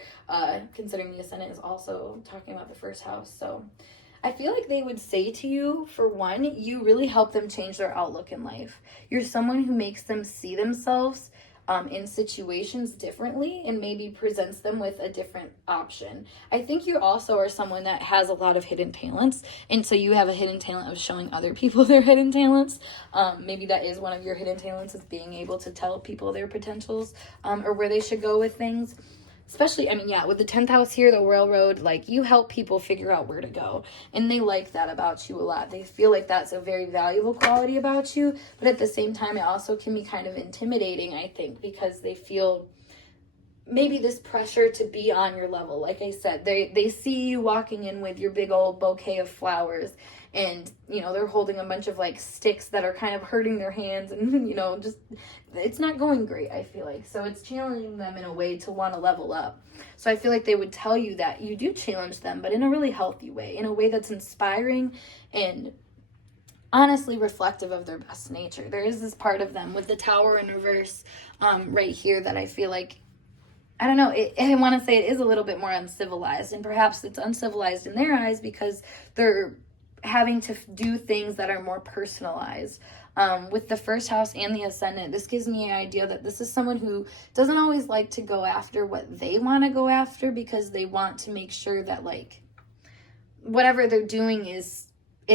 considering the Ascendant is also talking about the 1st house. So I feel like they would say to you, for one, you really help them change their outlook in life. You're someone who makes them see themselves in situations differently and maybe presents them with a different option. I think you also are someone that has a lot of hidden talents, and so you have a hidden talent of showing other people their hidden talents. Maybe that is one of your hidden talents, is being able to tell people their potentials, or where they should go with things. Especially, I mean, yeah, with the 10th house here, the railroad, like, you help people figure out where to go. And they like that about you a lot. They feel like that's a very valuable quality about you. But at the same time, it also can be kind of intimidating, I think, because they feel maybe this pressure to be on your level. Like I said, they see you walking in with your big old bouquet of flowers, and, you know, they're holding a bunch of, like, sticks that are kind of hurting their hands, and, you know, just, it's not going great, I feel like. So it's challenging them in a way to want to level up. So I feel like they would tell you that you do challenge them, but in a really healthy way, in a way that's inspiring and honestly reflective of their best nature. There is this part of them with the Tower in reverse right here that I feel like, I don't know, I want to say it is a little bit more uncivilized, and perhaps it's uncivilized in their eyes because they're having to do things that are more personalized. With the first house and the ascendant, this gives me an idea that this is someone who doesn't always like to go after what they want to go after, because they want to make sure that, like, whatever they're doing is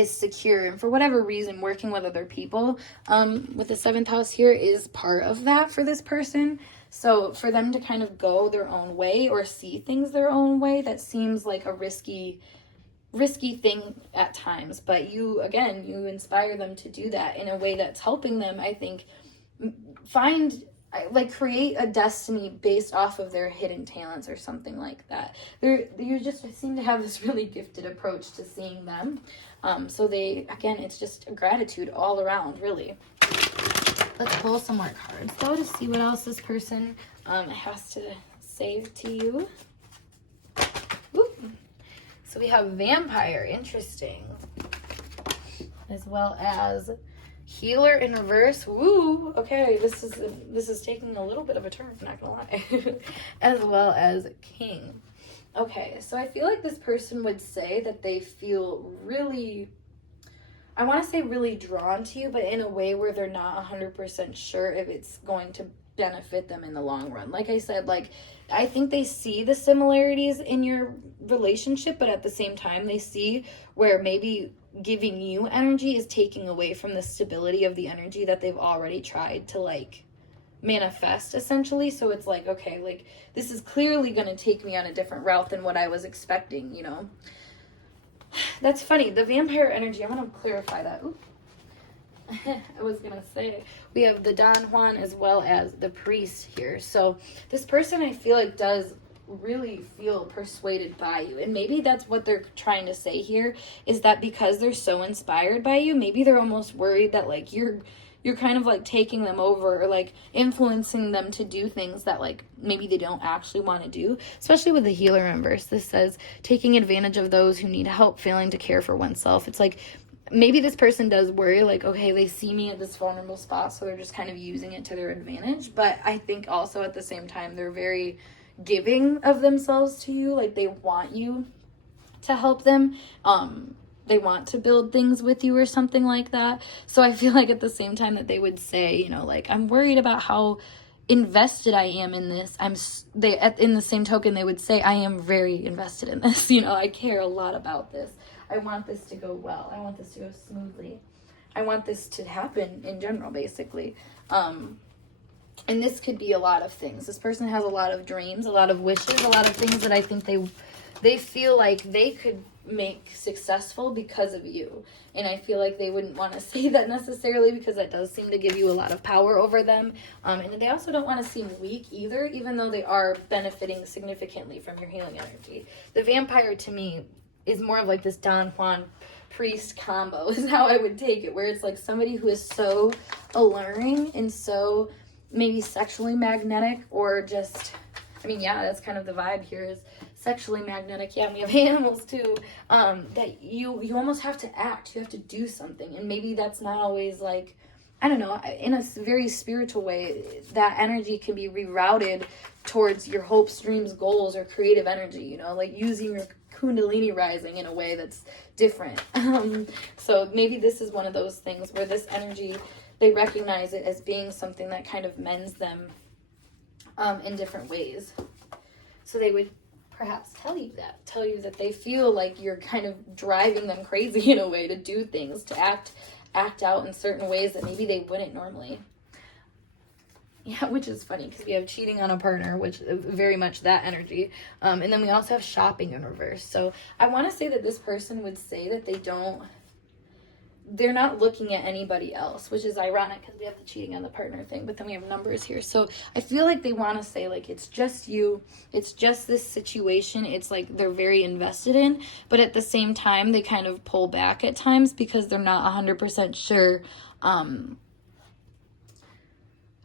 secure. And for whatever reason, working with other people with the 7th house here is part of that for this person. So for them to kind of go their own way or see things their own way, that seems like a risky thing at times, but you inspire them to do that in a way that's helping them, I think, create a destiny based off of their hidden talents or something like that. You just seem to have this really gifted approach to seeing them. So it's just gratitude all around, really. Let's pull some more cards, though, to see what else this person has to say to you. So we have vampire, interesting, as well as healer in reverse. Woo! Okay, this is taking a little bit of a turn, not gonna lie. As well as king. Okay, so I feel like this person would say that they feel really, I want to say really drawn to you, but in a way where they're not 100% sure if it's going to benefit them in the long run. Like I said, like, I think they see the similarities in your relationship, but at the same time they see where maybe giving you energy is taking away from the stability of the energy that they've already tried to, like, manifest, essentially. So it's like, okay, like, this is clearly going to take me on a different route than what I was expecting, you know. That's funny, the vampire energy, I'm going to clarify that. Ooh. I was gonna say, we have the Don Juan as well as the priest here. So this person, I feel like, does really feel persuaded by you, and maybe that's what they're trying to say here, is that because they're so inspired by you, maybe they're almost worried that, like, you're kind of, like, taking them over, or, like, influencing them to do things that, like, maybe they don't actually want to do. Especially with the healer in verse, this says taking advantage of those who need help, failing to care for oneself. It's like, maybe this person does worry, like, okay, they see me at this vulnerable spot, so they're just kind of using it to their advantage. But I think also at the same time, they're very giving of themselves to you. Like, they want you to help them. They want to build things with you or something like that. So I feel like at the same time that they would say, you know, like, I'm worried about how invested I am in this. In the same token, they would say, I am very invested in this. You know, I care a lot about this. I want this to go well. I want this to go smoothly. I want this to happen in general, basically. And this could be a lot of things. This person has a lot of dreams, a lot of wishes, a lot of things that I think they feel like they could make successful because of you. And I feel like they wouldn't want to say that necessarily, because that does seem to give you a lot of power over them. And they also don't want to seem weak either, even though they are benefiting significantly from your healing energy. The vampire, to me, is more of like this Don Juan priest combo, is how I would take it, where it's like somebody who is so alluring and so maybe sexually magnetic, or just, I mean, yeah, that's kind of the vibe here, is sexually magnetic. Yeah, we have animals too, that you almost have to act, you have to do something. And maybe that's not always, like, I don't know, in a very spiritual way, that energy can be rerouted towards your hopes, dreams, goals, or creative energy, you know, like using your Kundalini rising in a way that's different. So maybe this is one of those things where this energy, they recognize it as being something that kind of mends them in different ways. So they would perhaps tell you that they feel like you're kind of driving them crazy in a way to do things, to act out in certain ways that maybe they wouldn't normally. Yeah, which is funny because we have cheating on a partner, which is very much that energy. And then we also have shopping in reverse. So I want to say that this person would say that they're not looking at anybody else, which is ironic because we have the cheating on the partner thing, but then we have numbers here. So I feel like they want to say, like, it's just you, it's just this situation. It's like they're very invested in, but at the same time, they kind of pull back at times because they're not 100% sure.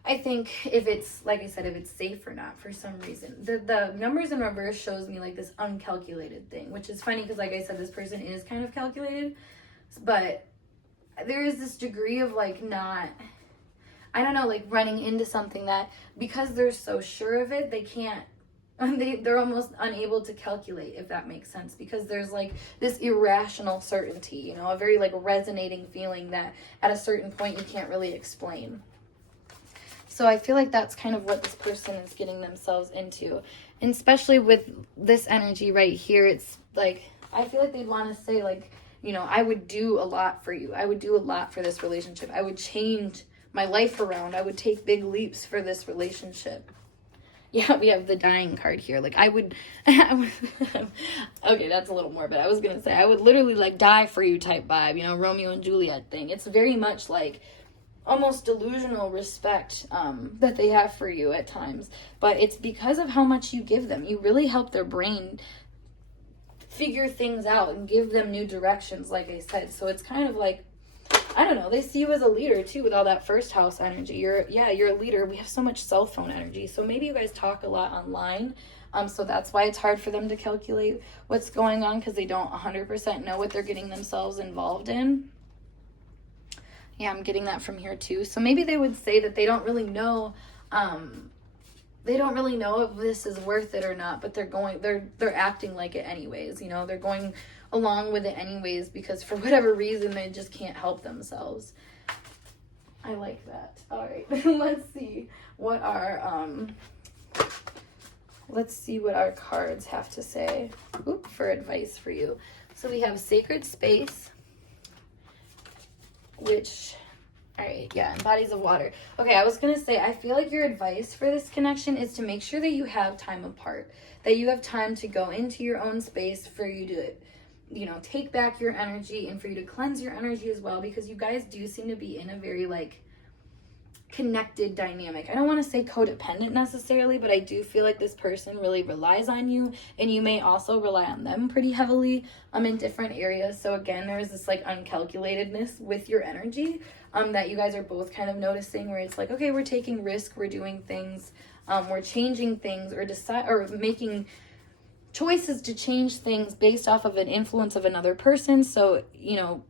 I think if it's, like I said, if it's safe or not for some reason. The numbers in reverse shows me like this uncalculated thing, which is funny because, like I said, this person is kind of calculated, but there is this degree of like not, I don't know, like running into something that because they're so sure of it, they can't, they're almost unable to calculate, if that makes sense, because there's like this irrational certainty, you know, a very like resonating feeling that at a certain point you can't really explain. So I feel like that's kind of what this person is getting themselves into. And especially with this energy right here, it's like, I feel like they'd want to say like, you know, I would do a lot for you. I would do a lot for this relationship. I would change my life around. I would take big leaps for this relationship. Yeah, we have the dying card here. Like, I would okay, that's a little more, but I was going to say, I would literally, like, die for you type vibe, you know, Romeo and Juliet thing. It's very much, like, almost delusional respect that they have for you at times. But it's because of how much you give them. You really help their brain figure things out and give them new directions, like I said. So it's kind of like, I don't know, they see you as a leader too with all that first house energy. You're a leader. We have so much cell phone energy. So maybe you guys talk a lot online. So that's why it's hard for them to calculate what's going on, because they don't 100% know what they're getting themselves involved in. Yeah, I'm getting that from here too. So maybe they would say that they don't really know if this is worth it or not, but they're acting like it anyways, you know, they're going along with it anyways because for whatever reason they just can't help themselves. I like that. All right, let's see what our cards have to say for advice for you. So we have Sacred Space, which, all right, yeah, and Bodies of Water. Okay, I was going to say, I feel like your advice for this connection is to make sure that you have time apart, that you have time to go into your own space for you to, you know, take back your energy and for you to cleanse your energy as well, because you guys do seem to be in a very, like, connected dynamic. I don't want to say codependent necessarily, but I do feel like this person really relies on you, and you may also rely on them pretty heavily in different areas. So again, there's this like uncalculatedness with your energy that you guys are both kind of noticing, where it's like, okay, we're taking risk, we're doing things, we're changing things, or making choices to change things based off of an influence of another person. So, you know,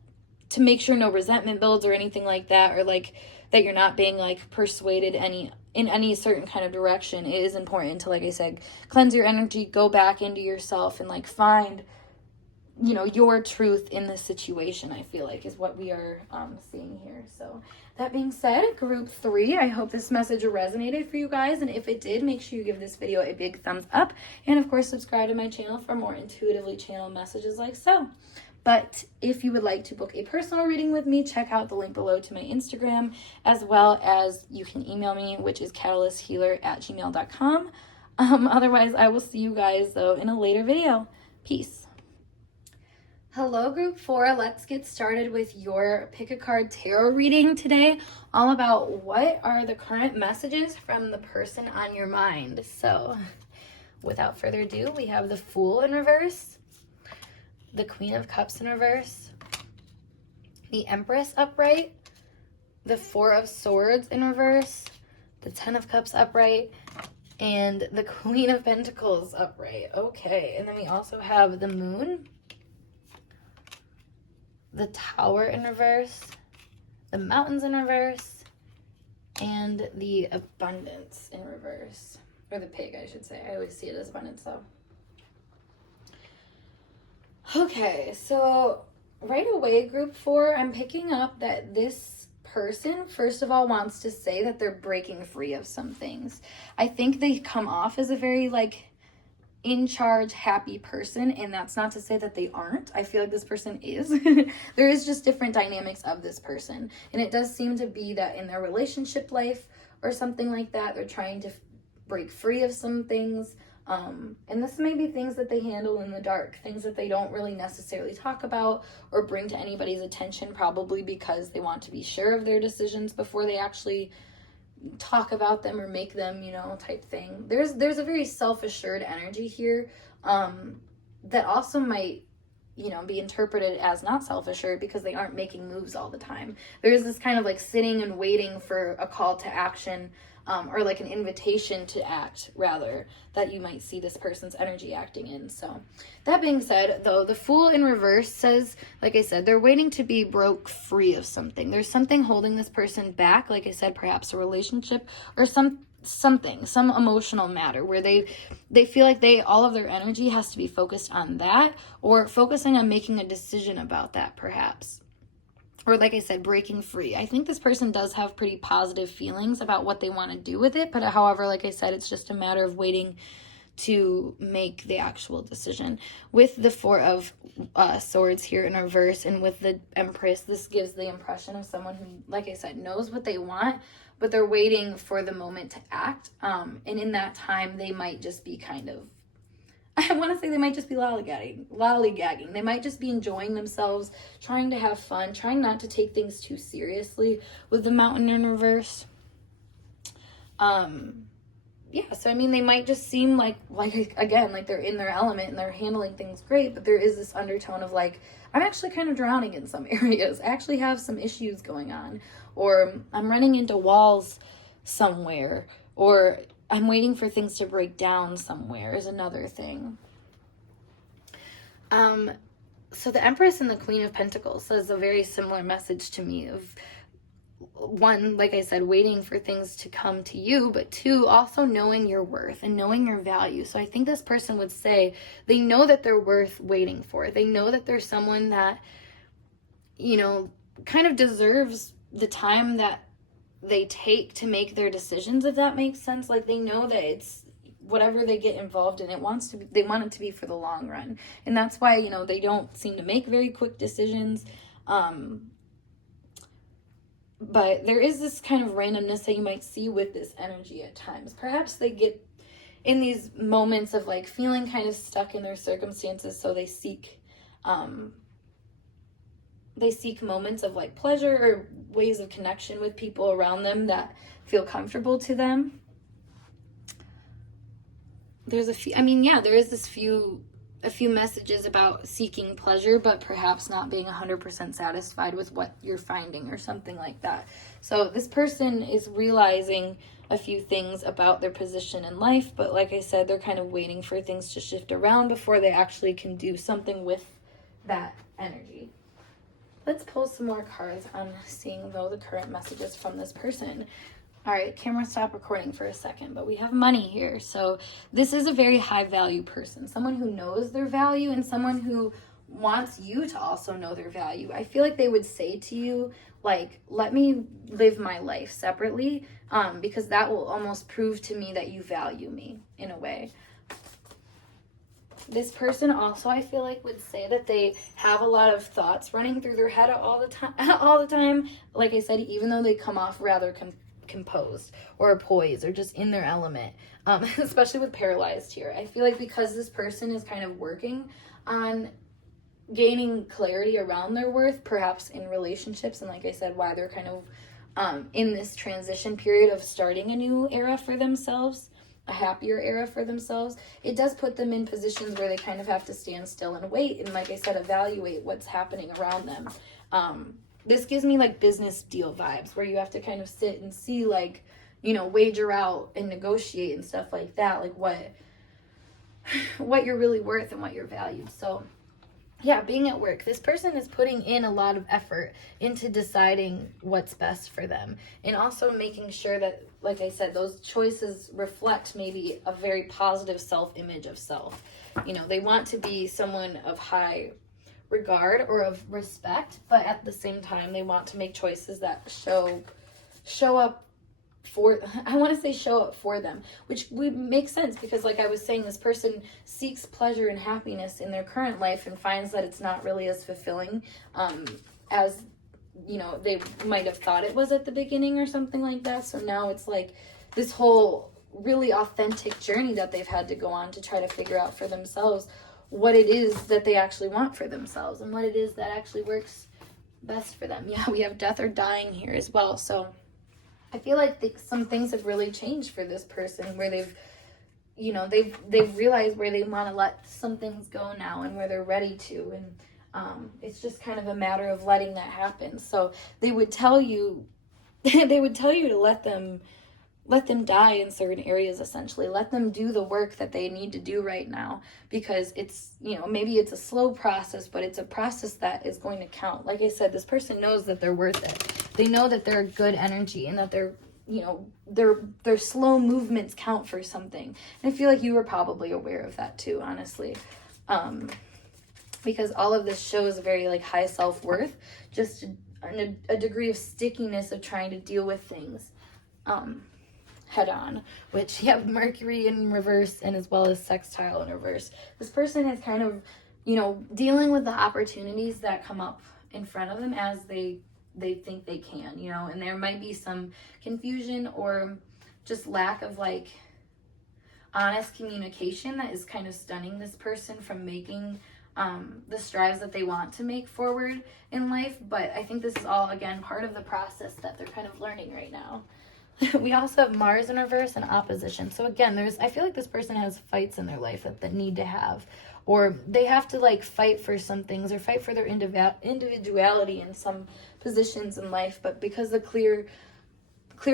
to make sure no resentment builds or anything like that, or like that you're not being like persuaded in any certain kind of direction. It is important to, like I said, cleanse your energy, go back into yourself, and like find, you know, your truth in this situation, I feel like is what we are seeing here. So that being said, group 3, I hope this message resonated for you guys, and if it did, make sure you give this video a big thumbs up, and of course subscribe to my channel for more intuitively channeled messages like so. But if you would like to book a personal reading with me, check out the link below to my Instagram, as well as you can email me, which is catalysthealer@gmail.com. Otherwise, I will see you guys, though, in a later video. Peace. Hello, group 4. Let's get started with your pick a card tarot reading today, all about what are the current messages from the person on your mind. So without further ado, we have the Fool in reverse, the Queen of Cups in reverse, the Empress upright, the Four of Swords in reverse, the Ten of Cups upright, and the Queen of Pentacles upright. Okay, and then we also have the Moon, the Tower in reverse, the Mountains in reverse, and the Abundance in reverse. Or the Pig, I should say. I always see it as Abundance, though. Okay, so right away, group 4, I'm picking up that this person, first of all, wants to say that they're breaking free of some things. I think they come off as a very, like, in charge, happy person, and that's not to say that they aren't. I feel like this person is. There is just different dynamics of this person, and it does seem to be that in their relationship life or something like that, they're trying to break free of some things, and this may be things that they handle in the dark, things that they don't really necessarily talk about or bring to anybody's attention, probably because they want to be sure of their decisions before they actually talk about them or make them, you know, type thing. There's a very self-assured energy here, that also might, you know, be interpreted as not self-assured because they aren't making moves all the time. There's this kind of like sitting and waiting for a call to action, or like an invitation to act, rather, that you might see this person's energy acting in. So that being said, though, the Fool in reverse says, like I said, they're waiting to be broke free of something. There's something holding this person back, like I said, perhaps a relationship or some emotional matter where they feel like all of their energy has to be focused on that, or focusing on making a decision about that, perhaps. Or like I said, breaking free. I think this person does have pretty positive feelings about what they want to do with it. But however, like I said, it's just a matter of waiting to make the actual decision. With the Four of Swords here in reverse and with the Empress, this gives the impression of someone who, like I said, knows what they want, but they're waiting for the moment to act. And in that time, they might just be kind of, I want to say they might just be lollygagging. They might just be enjoying themselves, trying to have fun, trying not to take things too seriously with the Mountain in reverse. Yeah, so I mean, they might just seem like again, like they're in their element and they're handling things great, but there is this undertone of like, I'm actually kind of drowning in some areas. I actually have some issues going on, or I'm running into walls somewhere, or I'm waiting for things to break down somewhere is another thing. So the Empress and the Queen of Pentacles says a very similar message to me of, one, like I said, waiting for things to come to you, but two, also knowing your worth and knowing your value. So I think this person would say they know that they're worth waiting for. They know that there's someone that, you know, kind of deserves the time that they take to make their decisions, if that makes sense. Like, they know that it's whatever they get involved in, they want it to be for the long run. And that's why, you know, they don't seem to make very quick decisions. But there is this kind of randomness that you might see with this energy at times. Perhaps they get in these moments of like feeling kind of stuck in their circumstances, so they seek moments of like pleasure or ways of connection with people around them that feel comfortable to them. There's a few, there is a few messages about seeking pleasure, but perhaps not being 100% satisfied with what you're finding or something like that. So this person is realizing a few things about their position in life, but like I said, they're kind of waiting for things to shift around before they actually can do something with that energy. Let's pull some more cards on seeing, though, the current messages from this person. All right, camera, stop recording for a second, but we have money here. So this is a very high value person, someone who knows their value and someone who wants you to also know their value. I feel like they would say to you, like, let me live my life separately, because that will almost prove to me that you value me in a way. This person also, I feel like, would say that they have a lot of thoughts running through their head all the time. Like I said, even though they come off rather composed or poised or just in their element, especially with paralyzed here. I feel like because this person is kind of working on gaining clarity around their worth, perhaps in relationships, and like I said, why they're kind of in this transition period of starting a new era for themselves, a happier era for themselves, it does put them in positions where they kind of have to stand still and wait and, like I said, evaluate what's happening around them. This gives me like business deal vibes where you have to kind of sit and see, like, you know, wager out and negotiate and stuff like that, like what you're really worth and what you're valued. So yeah, being at work, this person is putting in a lot of effort into deciding what's best for them, and also making sure that, like I said, those choices reflect maybe a very positive self-image of self. You know, they want to be someone of high regard or of respect, but at the same time they want to make choices that show up for, I want to say show up for them, which would make sense because like I was saying, this person seeks pleasure and happiness in their current life and finds that it's not really as fulfilling as, you know, they might have thought it was at the beginning or something like that. So now it's like this whole really authentic journey that they've had to go on to try to figure out for themselves what it is that they actually want for themselves and what it is that actually works best for them. Yeah, we have death or dying here as well. So I feel like some things have really changed for this person where they've, you know, they've realized where they want to let some things go now and where they're ready to. And it's just kind of a matter of letting that happen. So they would tell you, to let them die in certain areas, essentially. Let them do the work that they need to do right now, because it's, you know, maybe it's a slow process, but it's a process that is going to count. Like I said, this person knows that they're worth it. They know that they're good energy and that they're, you know, their slow movements count for something. And I feel like you were probably aware of that too, honestly. Because all of this shows a very like high self-worth, just a degree of stickiness of trying to deal with things head on, which you have Mercury in reverse and as well as sextile in reverse. This person is kind of, you know, dealing with the opportunities that come up in front of them as they think they can, you know, and there might be some confusion or just lack of like honest communication that is kind of stunning this person from making the strides that they want to make forward in life. But I think this is all, again, part of the process that they're kind of learning right now. We also have Mars in reverse and opposition. So again, I feel like this person has fights in their life that they need to have, or they have to like fight for some things or fight for their individuality in some positions in life. But because the clear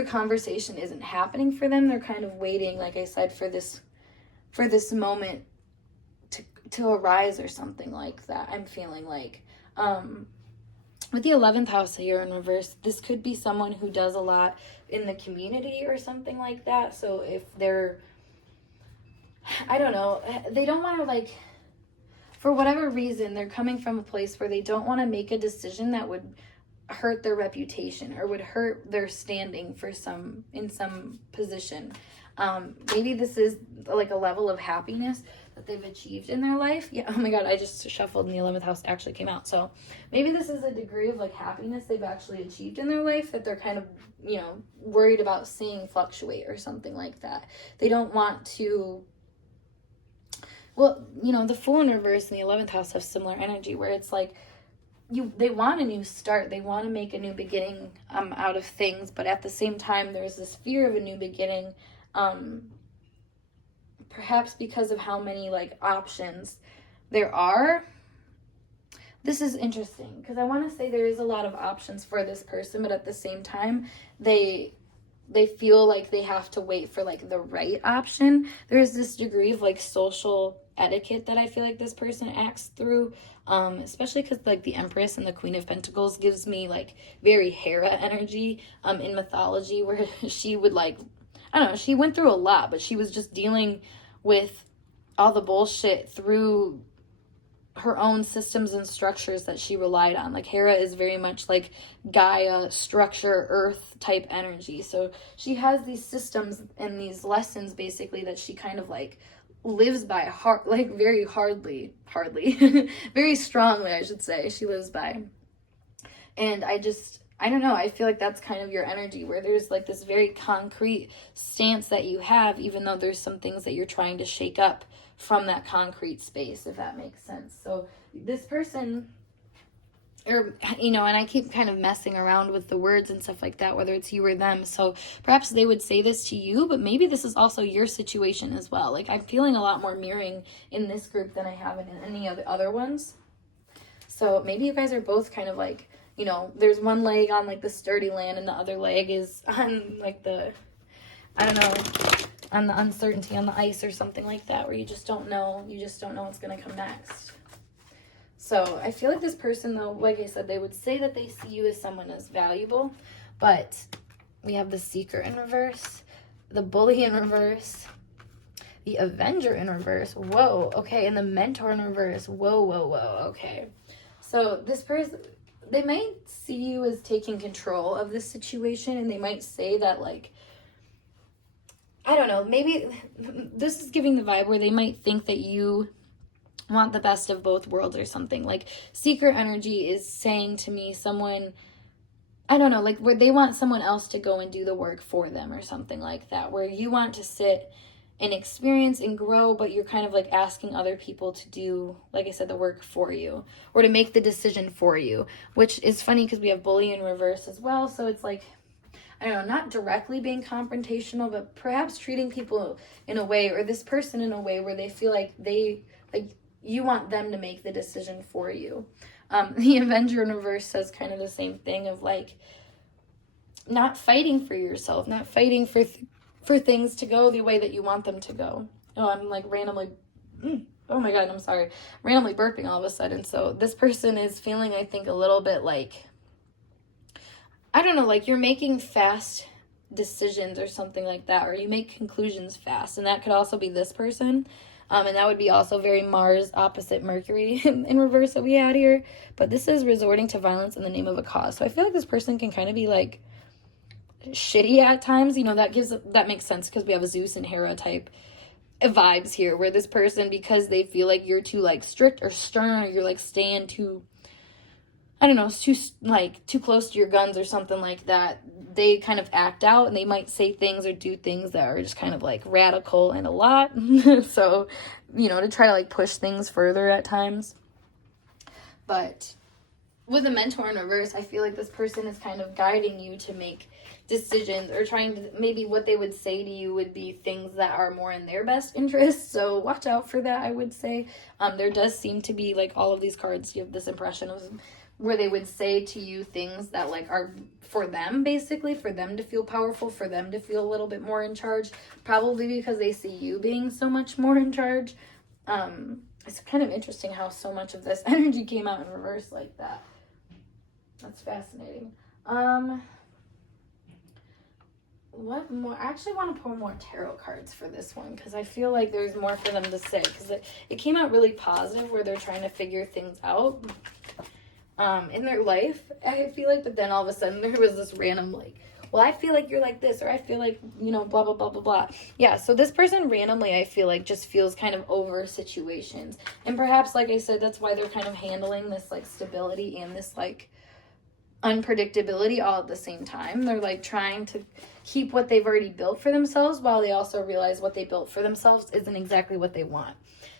conversation isn't happening for them, they're kind of waiting, like I said, for this moment to arise or something like that. I'm feeling like with the 11th house here in reverse, this could be someone who does a lot in the community or something like that. So if they're, I don't know, they don't want to like, for whatever reason, they're coming from a place where they don't want to make a decision that would hurt their reputation or would hurt their standing in some position. Maybe this is like a level of happiness that they've achieved in their life. Yeah, oh my god, I just shuffled and the 11th house actually came out. So maybe this is a degree of like happiness they've actually achieved in their life that they're kind of, you know, worried about seeing fluctuate or something like that. They don't want to, well, you know, the Fool in reverse and the 11th house have similar energy where it's like they want a new start, they want to make a new beginning out of things, but at the same time there's this fear of a new beginning, perhaps because of how many like options there are. This is interesting because I want to say there is a lot of options for this person, but at the same time they feel like they have to wait for like the right option. There's this degree of like social etiquette that I feel like this person acts through, especially because like the Empress and the Queen of Pentacles gives me like very Hera energy in mythology, where she would like, I don't know, she went through a lot, but she was just dealing with all the bullshit through her own systems and structures that she relied on. Like Hera is very much like Gaia, structure, earth type energy. So she has these systems and these lessons basically that she kind of like lives by heart, like very hardly, very strongly, I should say, she lives by. And I don't know, I feel like that's kind of your energy where there's like this very concrete stance that you have, even though there's some things that you're trying to shake up from that concrete space, if that makes sense. So this person, or, you know, and I keep kind of messing around with the words and stuff like that, whether it's you or them. So perhaps they would say this to you, but maybe this is also your situation as well. Like I'm feeling a lot more mirroring in this group than I have in any other ones. So maybe you guys are both kind of like, you know, there's one leg on like the sturdy land and the other leg is on like the, I don't know, on the uncertainty on the ice or something like that, where you just don't know what's going to come next. So I feel like this person though, like I said, they would say that they see you as someone as valuable, but we have the Seeker in reverse, the Bully in reverse, the Avenger in reverse, whoa, okay, and the Mentor in reverse, whoa, okay. So this person, they might see you as taking control of this situation, and they might say that, like, I don't know, maybe this is giving the vibe where they might think that you want the best of both worlds or something. Like, seeker energy is saying to me someone, I don't know, like where they want someone else to go and do the work for them or something like that, where you want to sit and experience and grow, but you're kind of like asking other people to do, like I said, the work for you, or to make the decision for you, which is funny because we have bully in reverse as well. So it's like, I don't know, not directly being confrontational, but perhaps treating people in a way, or this person in a way where they feel like you want them to make the decision for you. The Avenger in reverse says kind of the same thing of like not fighting for yourself, not fighting for things to go the way that you want them to go. Oh, I'm like randomly, oh my God, I'm sorry, randomly burping all of a sudden. So this person is feeling, I think, a little bit like, I don't know, like you're making fast decisions or something like that, or you make conclusions fast. And that could also be this person. And that would be also very Mars opposite Mercury in reverse that we had here. But this is resorting to violence in the name of a cause. So I feel like this person can kind of be like shitty at times. You know, that makes sense because we have a Zeus and Hera type vibes here, where this person, because they feel like you're too like strict or stern, or you're like staying too, I don't know, too close to your guns or something like that, they kind of act out, and they might say things or do things that are just kind of like radical and a lot. So, you know, to try to like push things further at times. But with the mentor in reverse, I feel like this person is kind of guiding you to make decisions, or trying to, maybe what they would say to you would be things that are more in their best interest. So watch out for that, I would say. There does seem to be, like, all of these cards, you have this impression of where they would say to you things that like are for them, basically, for them to feel powerful, for them to feel a little bit more in charge, probably because they see you being so much more in charge. It's kind of interesting how so much of this energy came out in reverse like that. That's fascinating. What more? I actually want to pull more tarot cards for this one, because I feel like there's more for them to say, because it came out really positive, where they're trying to figure things out in their life, I feel like. But then all of a sudden there was this random like, well, I feel like you're like this, or I feel like, you know, blah blah blah blah blah. Yeah, so this person randomly, I feel like, just feels kind of over situations, and perhaps, like I said, that's why they're kind of handling this like stability and this like unpredictability all at the same time. They're like trying to keep what they've already built for themselves, while they also realize what they built for themselves isn't exactly what they want.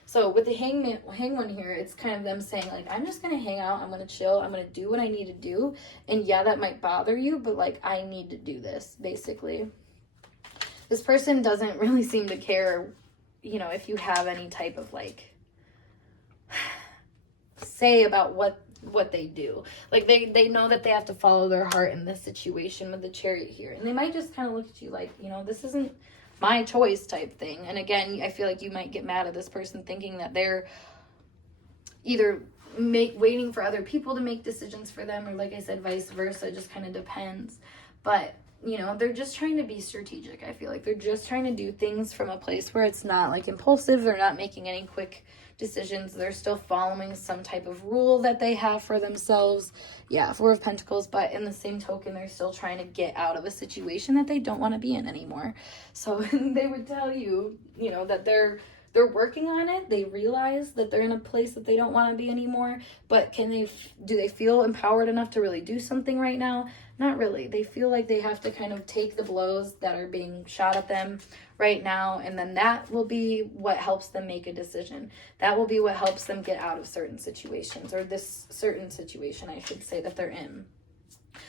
So with the hangman here, it's kind of them saying, like, I'm just going to hang out, I'm going to chill, I'm going to do what I need to do. And yeah, that might bother you, but like, I need to do this, basically. This person doesn't really seem to care, you know, if you have any type of like say about what they do. Like they know that they have to follow their heart in this situation with the Chariot here. And they might just kind of look at you like, you know, this isn't my choice type thing. And again, I feel like you might get mad at this person thinking that they're either waiting for other people to make decisions for them, or like I said, vice versa. It just kind of depends. But, you know, they're just trying to be strategic. I feel like they're just trying to do things from a place where it's not like impulsive. They're not making any quick decisions. They're still following some type of rule that they have for themselves. Yeah, Four of Pentacles. But in the same token, they're still trying to get out of a situation that they don't want to be in anymore. So they would tell you, you know, that they're working on it. They realize that they're in a place that they don't want to be anymore. But do they feel empowered enough to really do something right now? Not really. They feel like they have to kind of take the blows that are being shot at them right now, and then that will be what helps them make a decision. That will be what helps them get out of certain situations, or this certain situation, I should say, that they're in.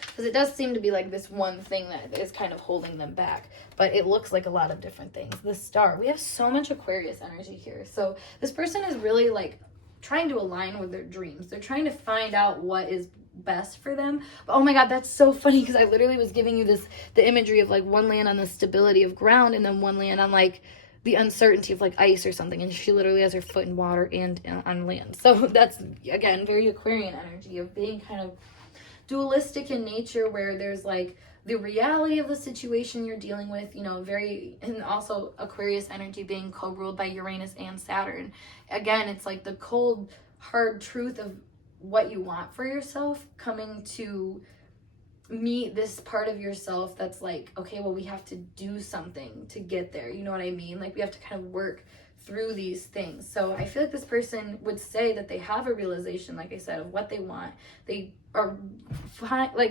Because it does seem to be like this one thing that is kind of holding them back, but it looks like a lot of different things. The Star, we have so much Aquarius energy here. So this person is really like trying to align with their dreams. They're trying to find out what is best for them. But oh my God, that's so funny, because I literally was giving you the imagery of like one land on the stability of ground, and then one land on like the uncertainty of like ice or something, and she literally has her foot in water and on land. So that's, again, very Aquarian energy of being kind of dualistic in nature, where there's like the reality of the situation you're dealing with, you know, and also Aquarius energy being co-ruled by Uranus and Saturn. Again, it's like the cold, hard truth of what you want for yourself coming to meet this part of yourself that's like, okay, well, we have to do something to get there. You know what I mean? Like, we have to kind of work through these things. So I feel like this person would say that they have a realization, like I said, of what they want. They are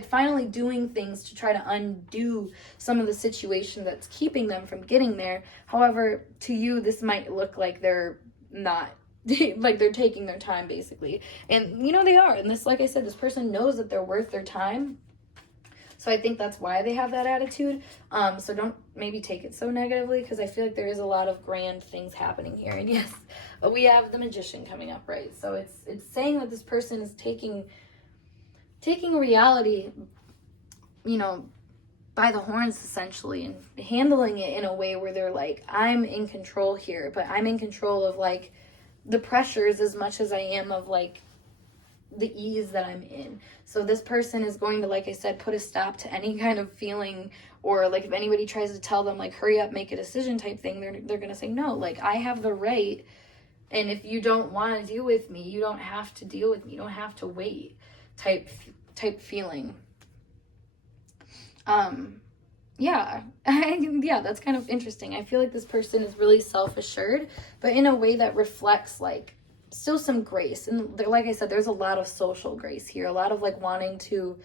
finally doing things to try to undo some of the situation that's keeping them from getting there. However, to you, this might look like they're not like they're taking their time, basically. And you know, they are. And this, like I said, this person knows that they're worth their time. So I think that's why they have that attitude. So don't maybe take it so negatively, because I feel like there is a lot of grand things happening here. And yes, we have the Magician coming up, right? So it's saying that this person is taking reality, you know, by the horns, essentially, and handling it in a way where they're like, I'm in control here, but I'm in control of like the pressures as much as I am of like the ease that I'm in. So this person is going to, like I said, put a stop to any kind of feeling, or like if anybody tries to tell them like, hurry up, make a decision type thing, they're going to say, no, like, I have the right. And if you don't want to deal with me, you don't have to deal with me. You don't have to wait type feeling. Yeah, yeah, that's kind of interesting. I feel like this person is really self-assured, but in a way that reflects like still some grace. And like I said, there's a lot of social grace here, a lot of like wanting to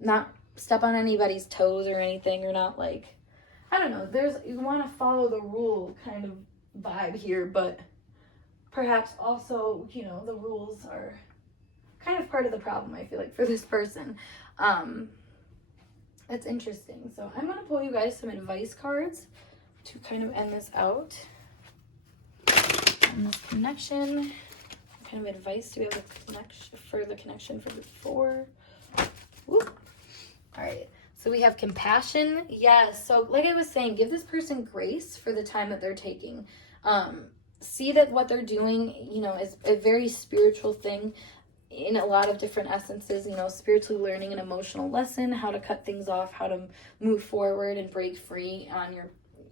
not step on anybody's toes or anything, or not like, I don't know, you want to follow the rule kind of vibe here, but perhaps also, you know, the rules are kind of part of the problem, I feel like, for this person. That's interesting. So I'm going to pull you guys some advice cards to kind of end this out. And this connection, what kind of advice do we have for the connection for the 4? Woo. All right. So we have compassion. Yes. So like I was saying, give this person grace for the time that they're taking. See that what they're doing, you know, is a very spiritual thing in a lot of different essences, you know, spiritually learning an emotional lesson, how to cut things off, how to move forward and break free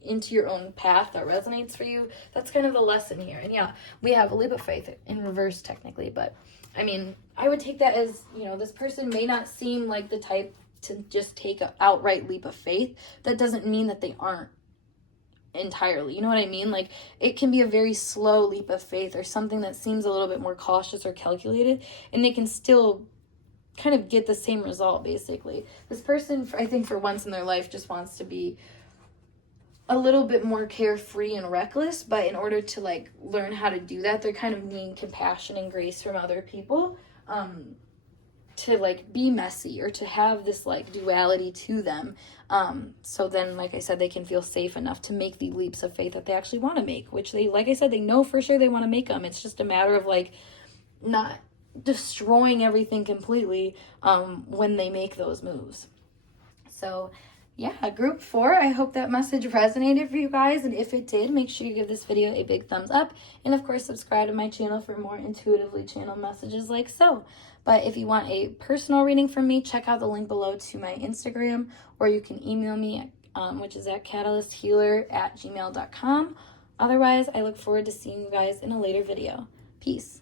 into your own path that resonates for you. That's kind of the lesson here. And yeah, we have a leap of faith in reverse technically, but I mean, I would take that as, you know, this person may not seem like the type to just take an outright leap of faith. That doesn't mean that they aren't entirely, you know what I mean? Like, it can be a very slow leap of faith, or something that seems a little bit more cautious or calculated, and they can still kind of get the same result, basically. This person, I think, for once in their life, just wants to be a little bit more carefree and reckless, but in order to like learn how to do that, they're kind of needing compassion and grace from other people, to like be messy, or to have this like duality to them. So then, like I said, they can feel safe enough to make the leaps of faith that they actually want to make, which they, like I said, they know for sure they want to make them. It's just a matter of like not destroying everything completely when they make those moves. So yeah, group 4, I hope that message resonated for you guys, and if it did, make sure you give this video a big thumbs up, and of course subscribe to my channel for more intuitively channeled messages like so. But if you want a personal reading from me, check out the link below to my Instagram, or you can email me, which is at catalysthealer@gmail.com. Otherwise, I look forward to seeing you guys in a later video. Peace.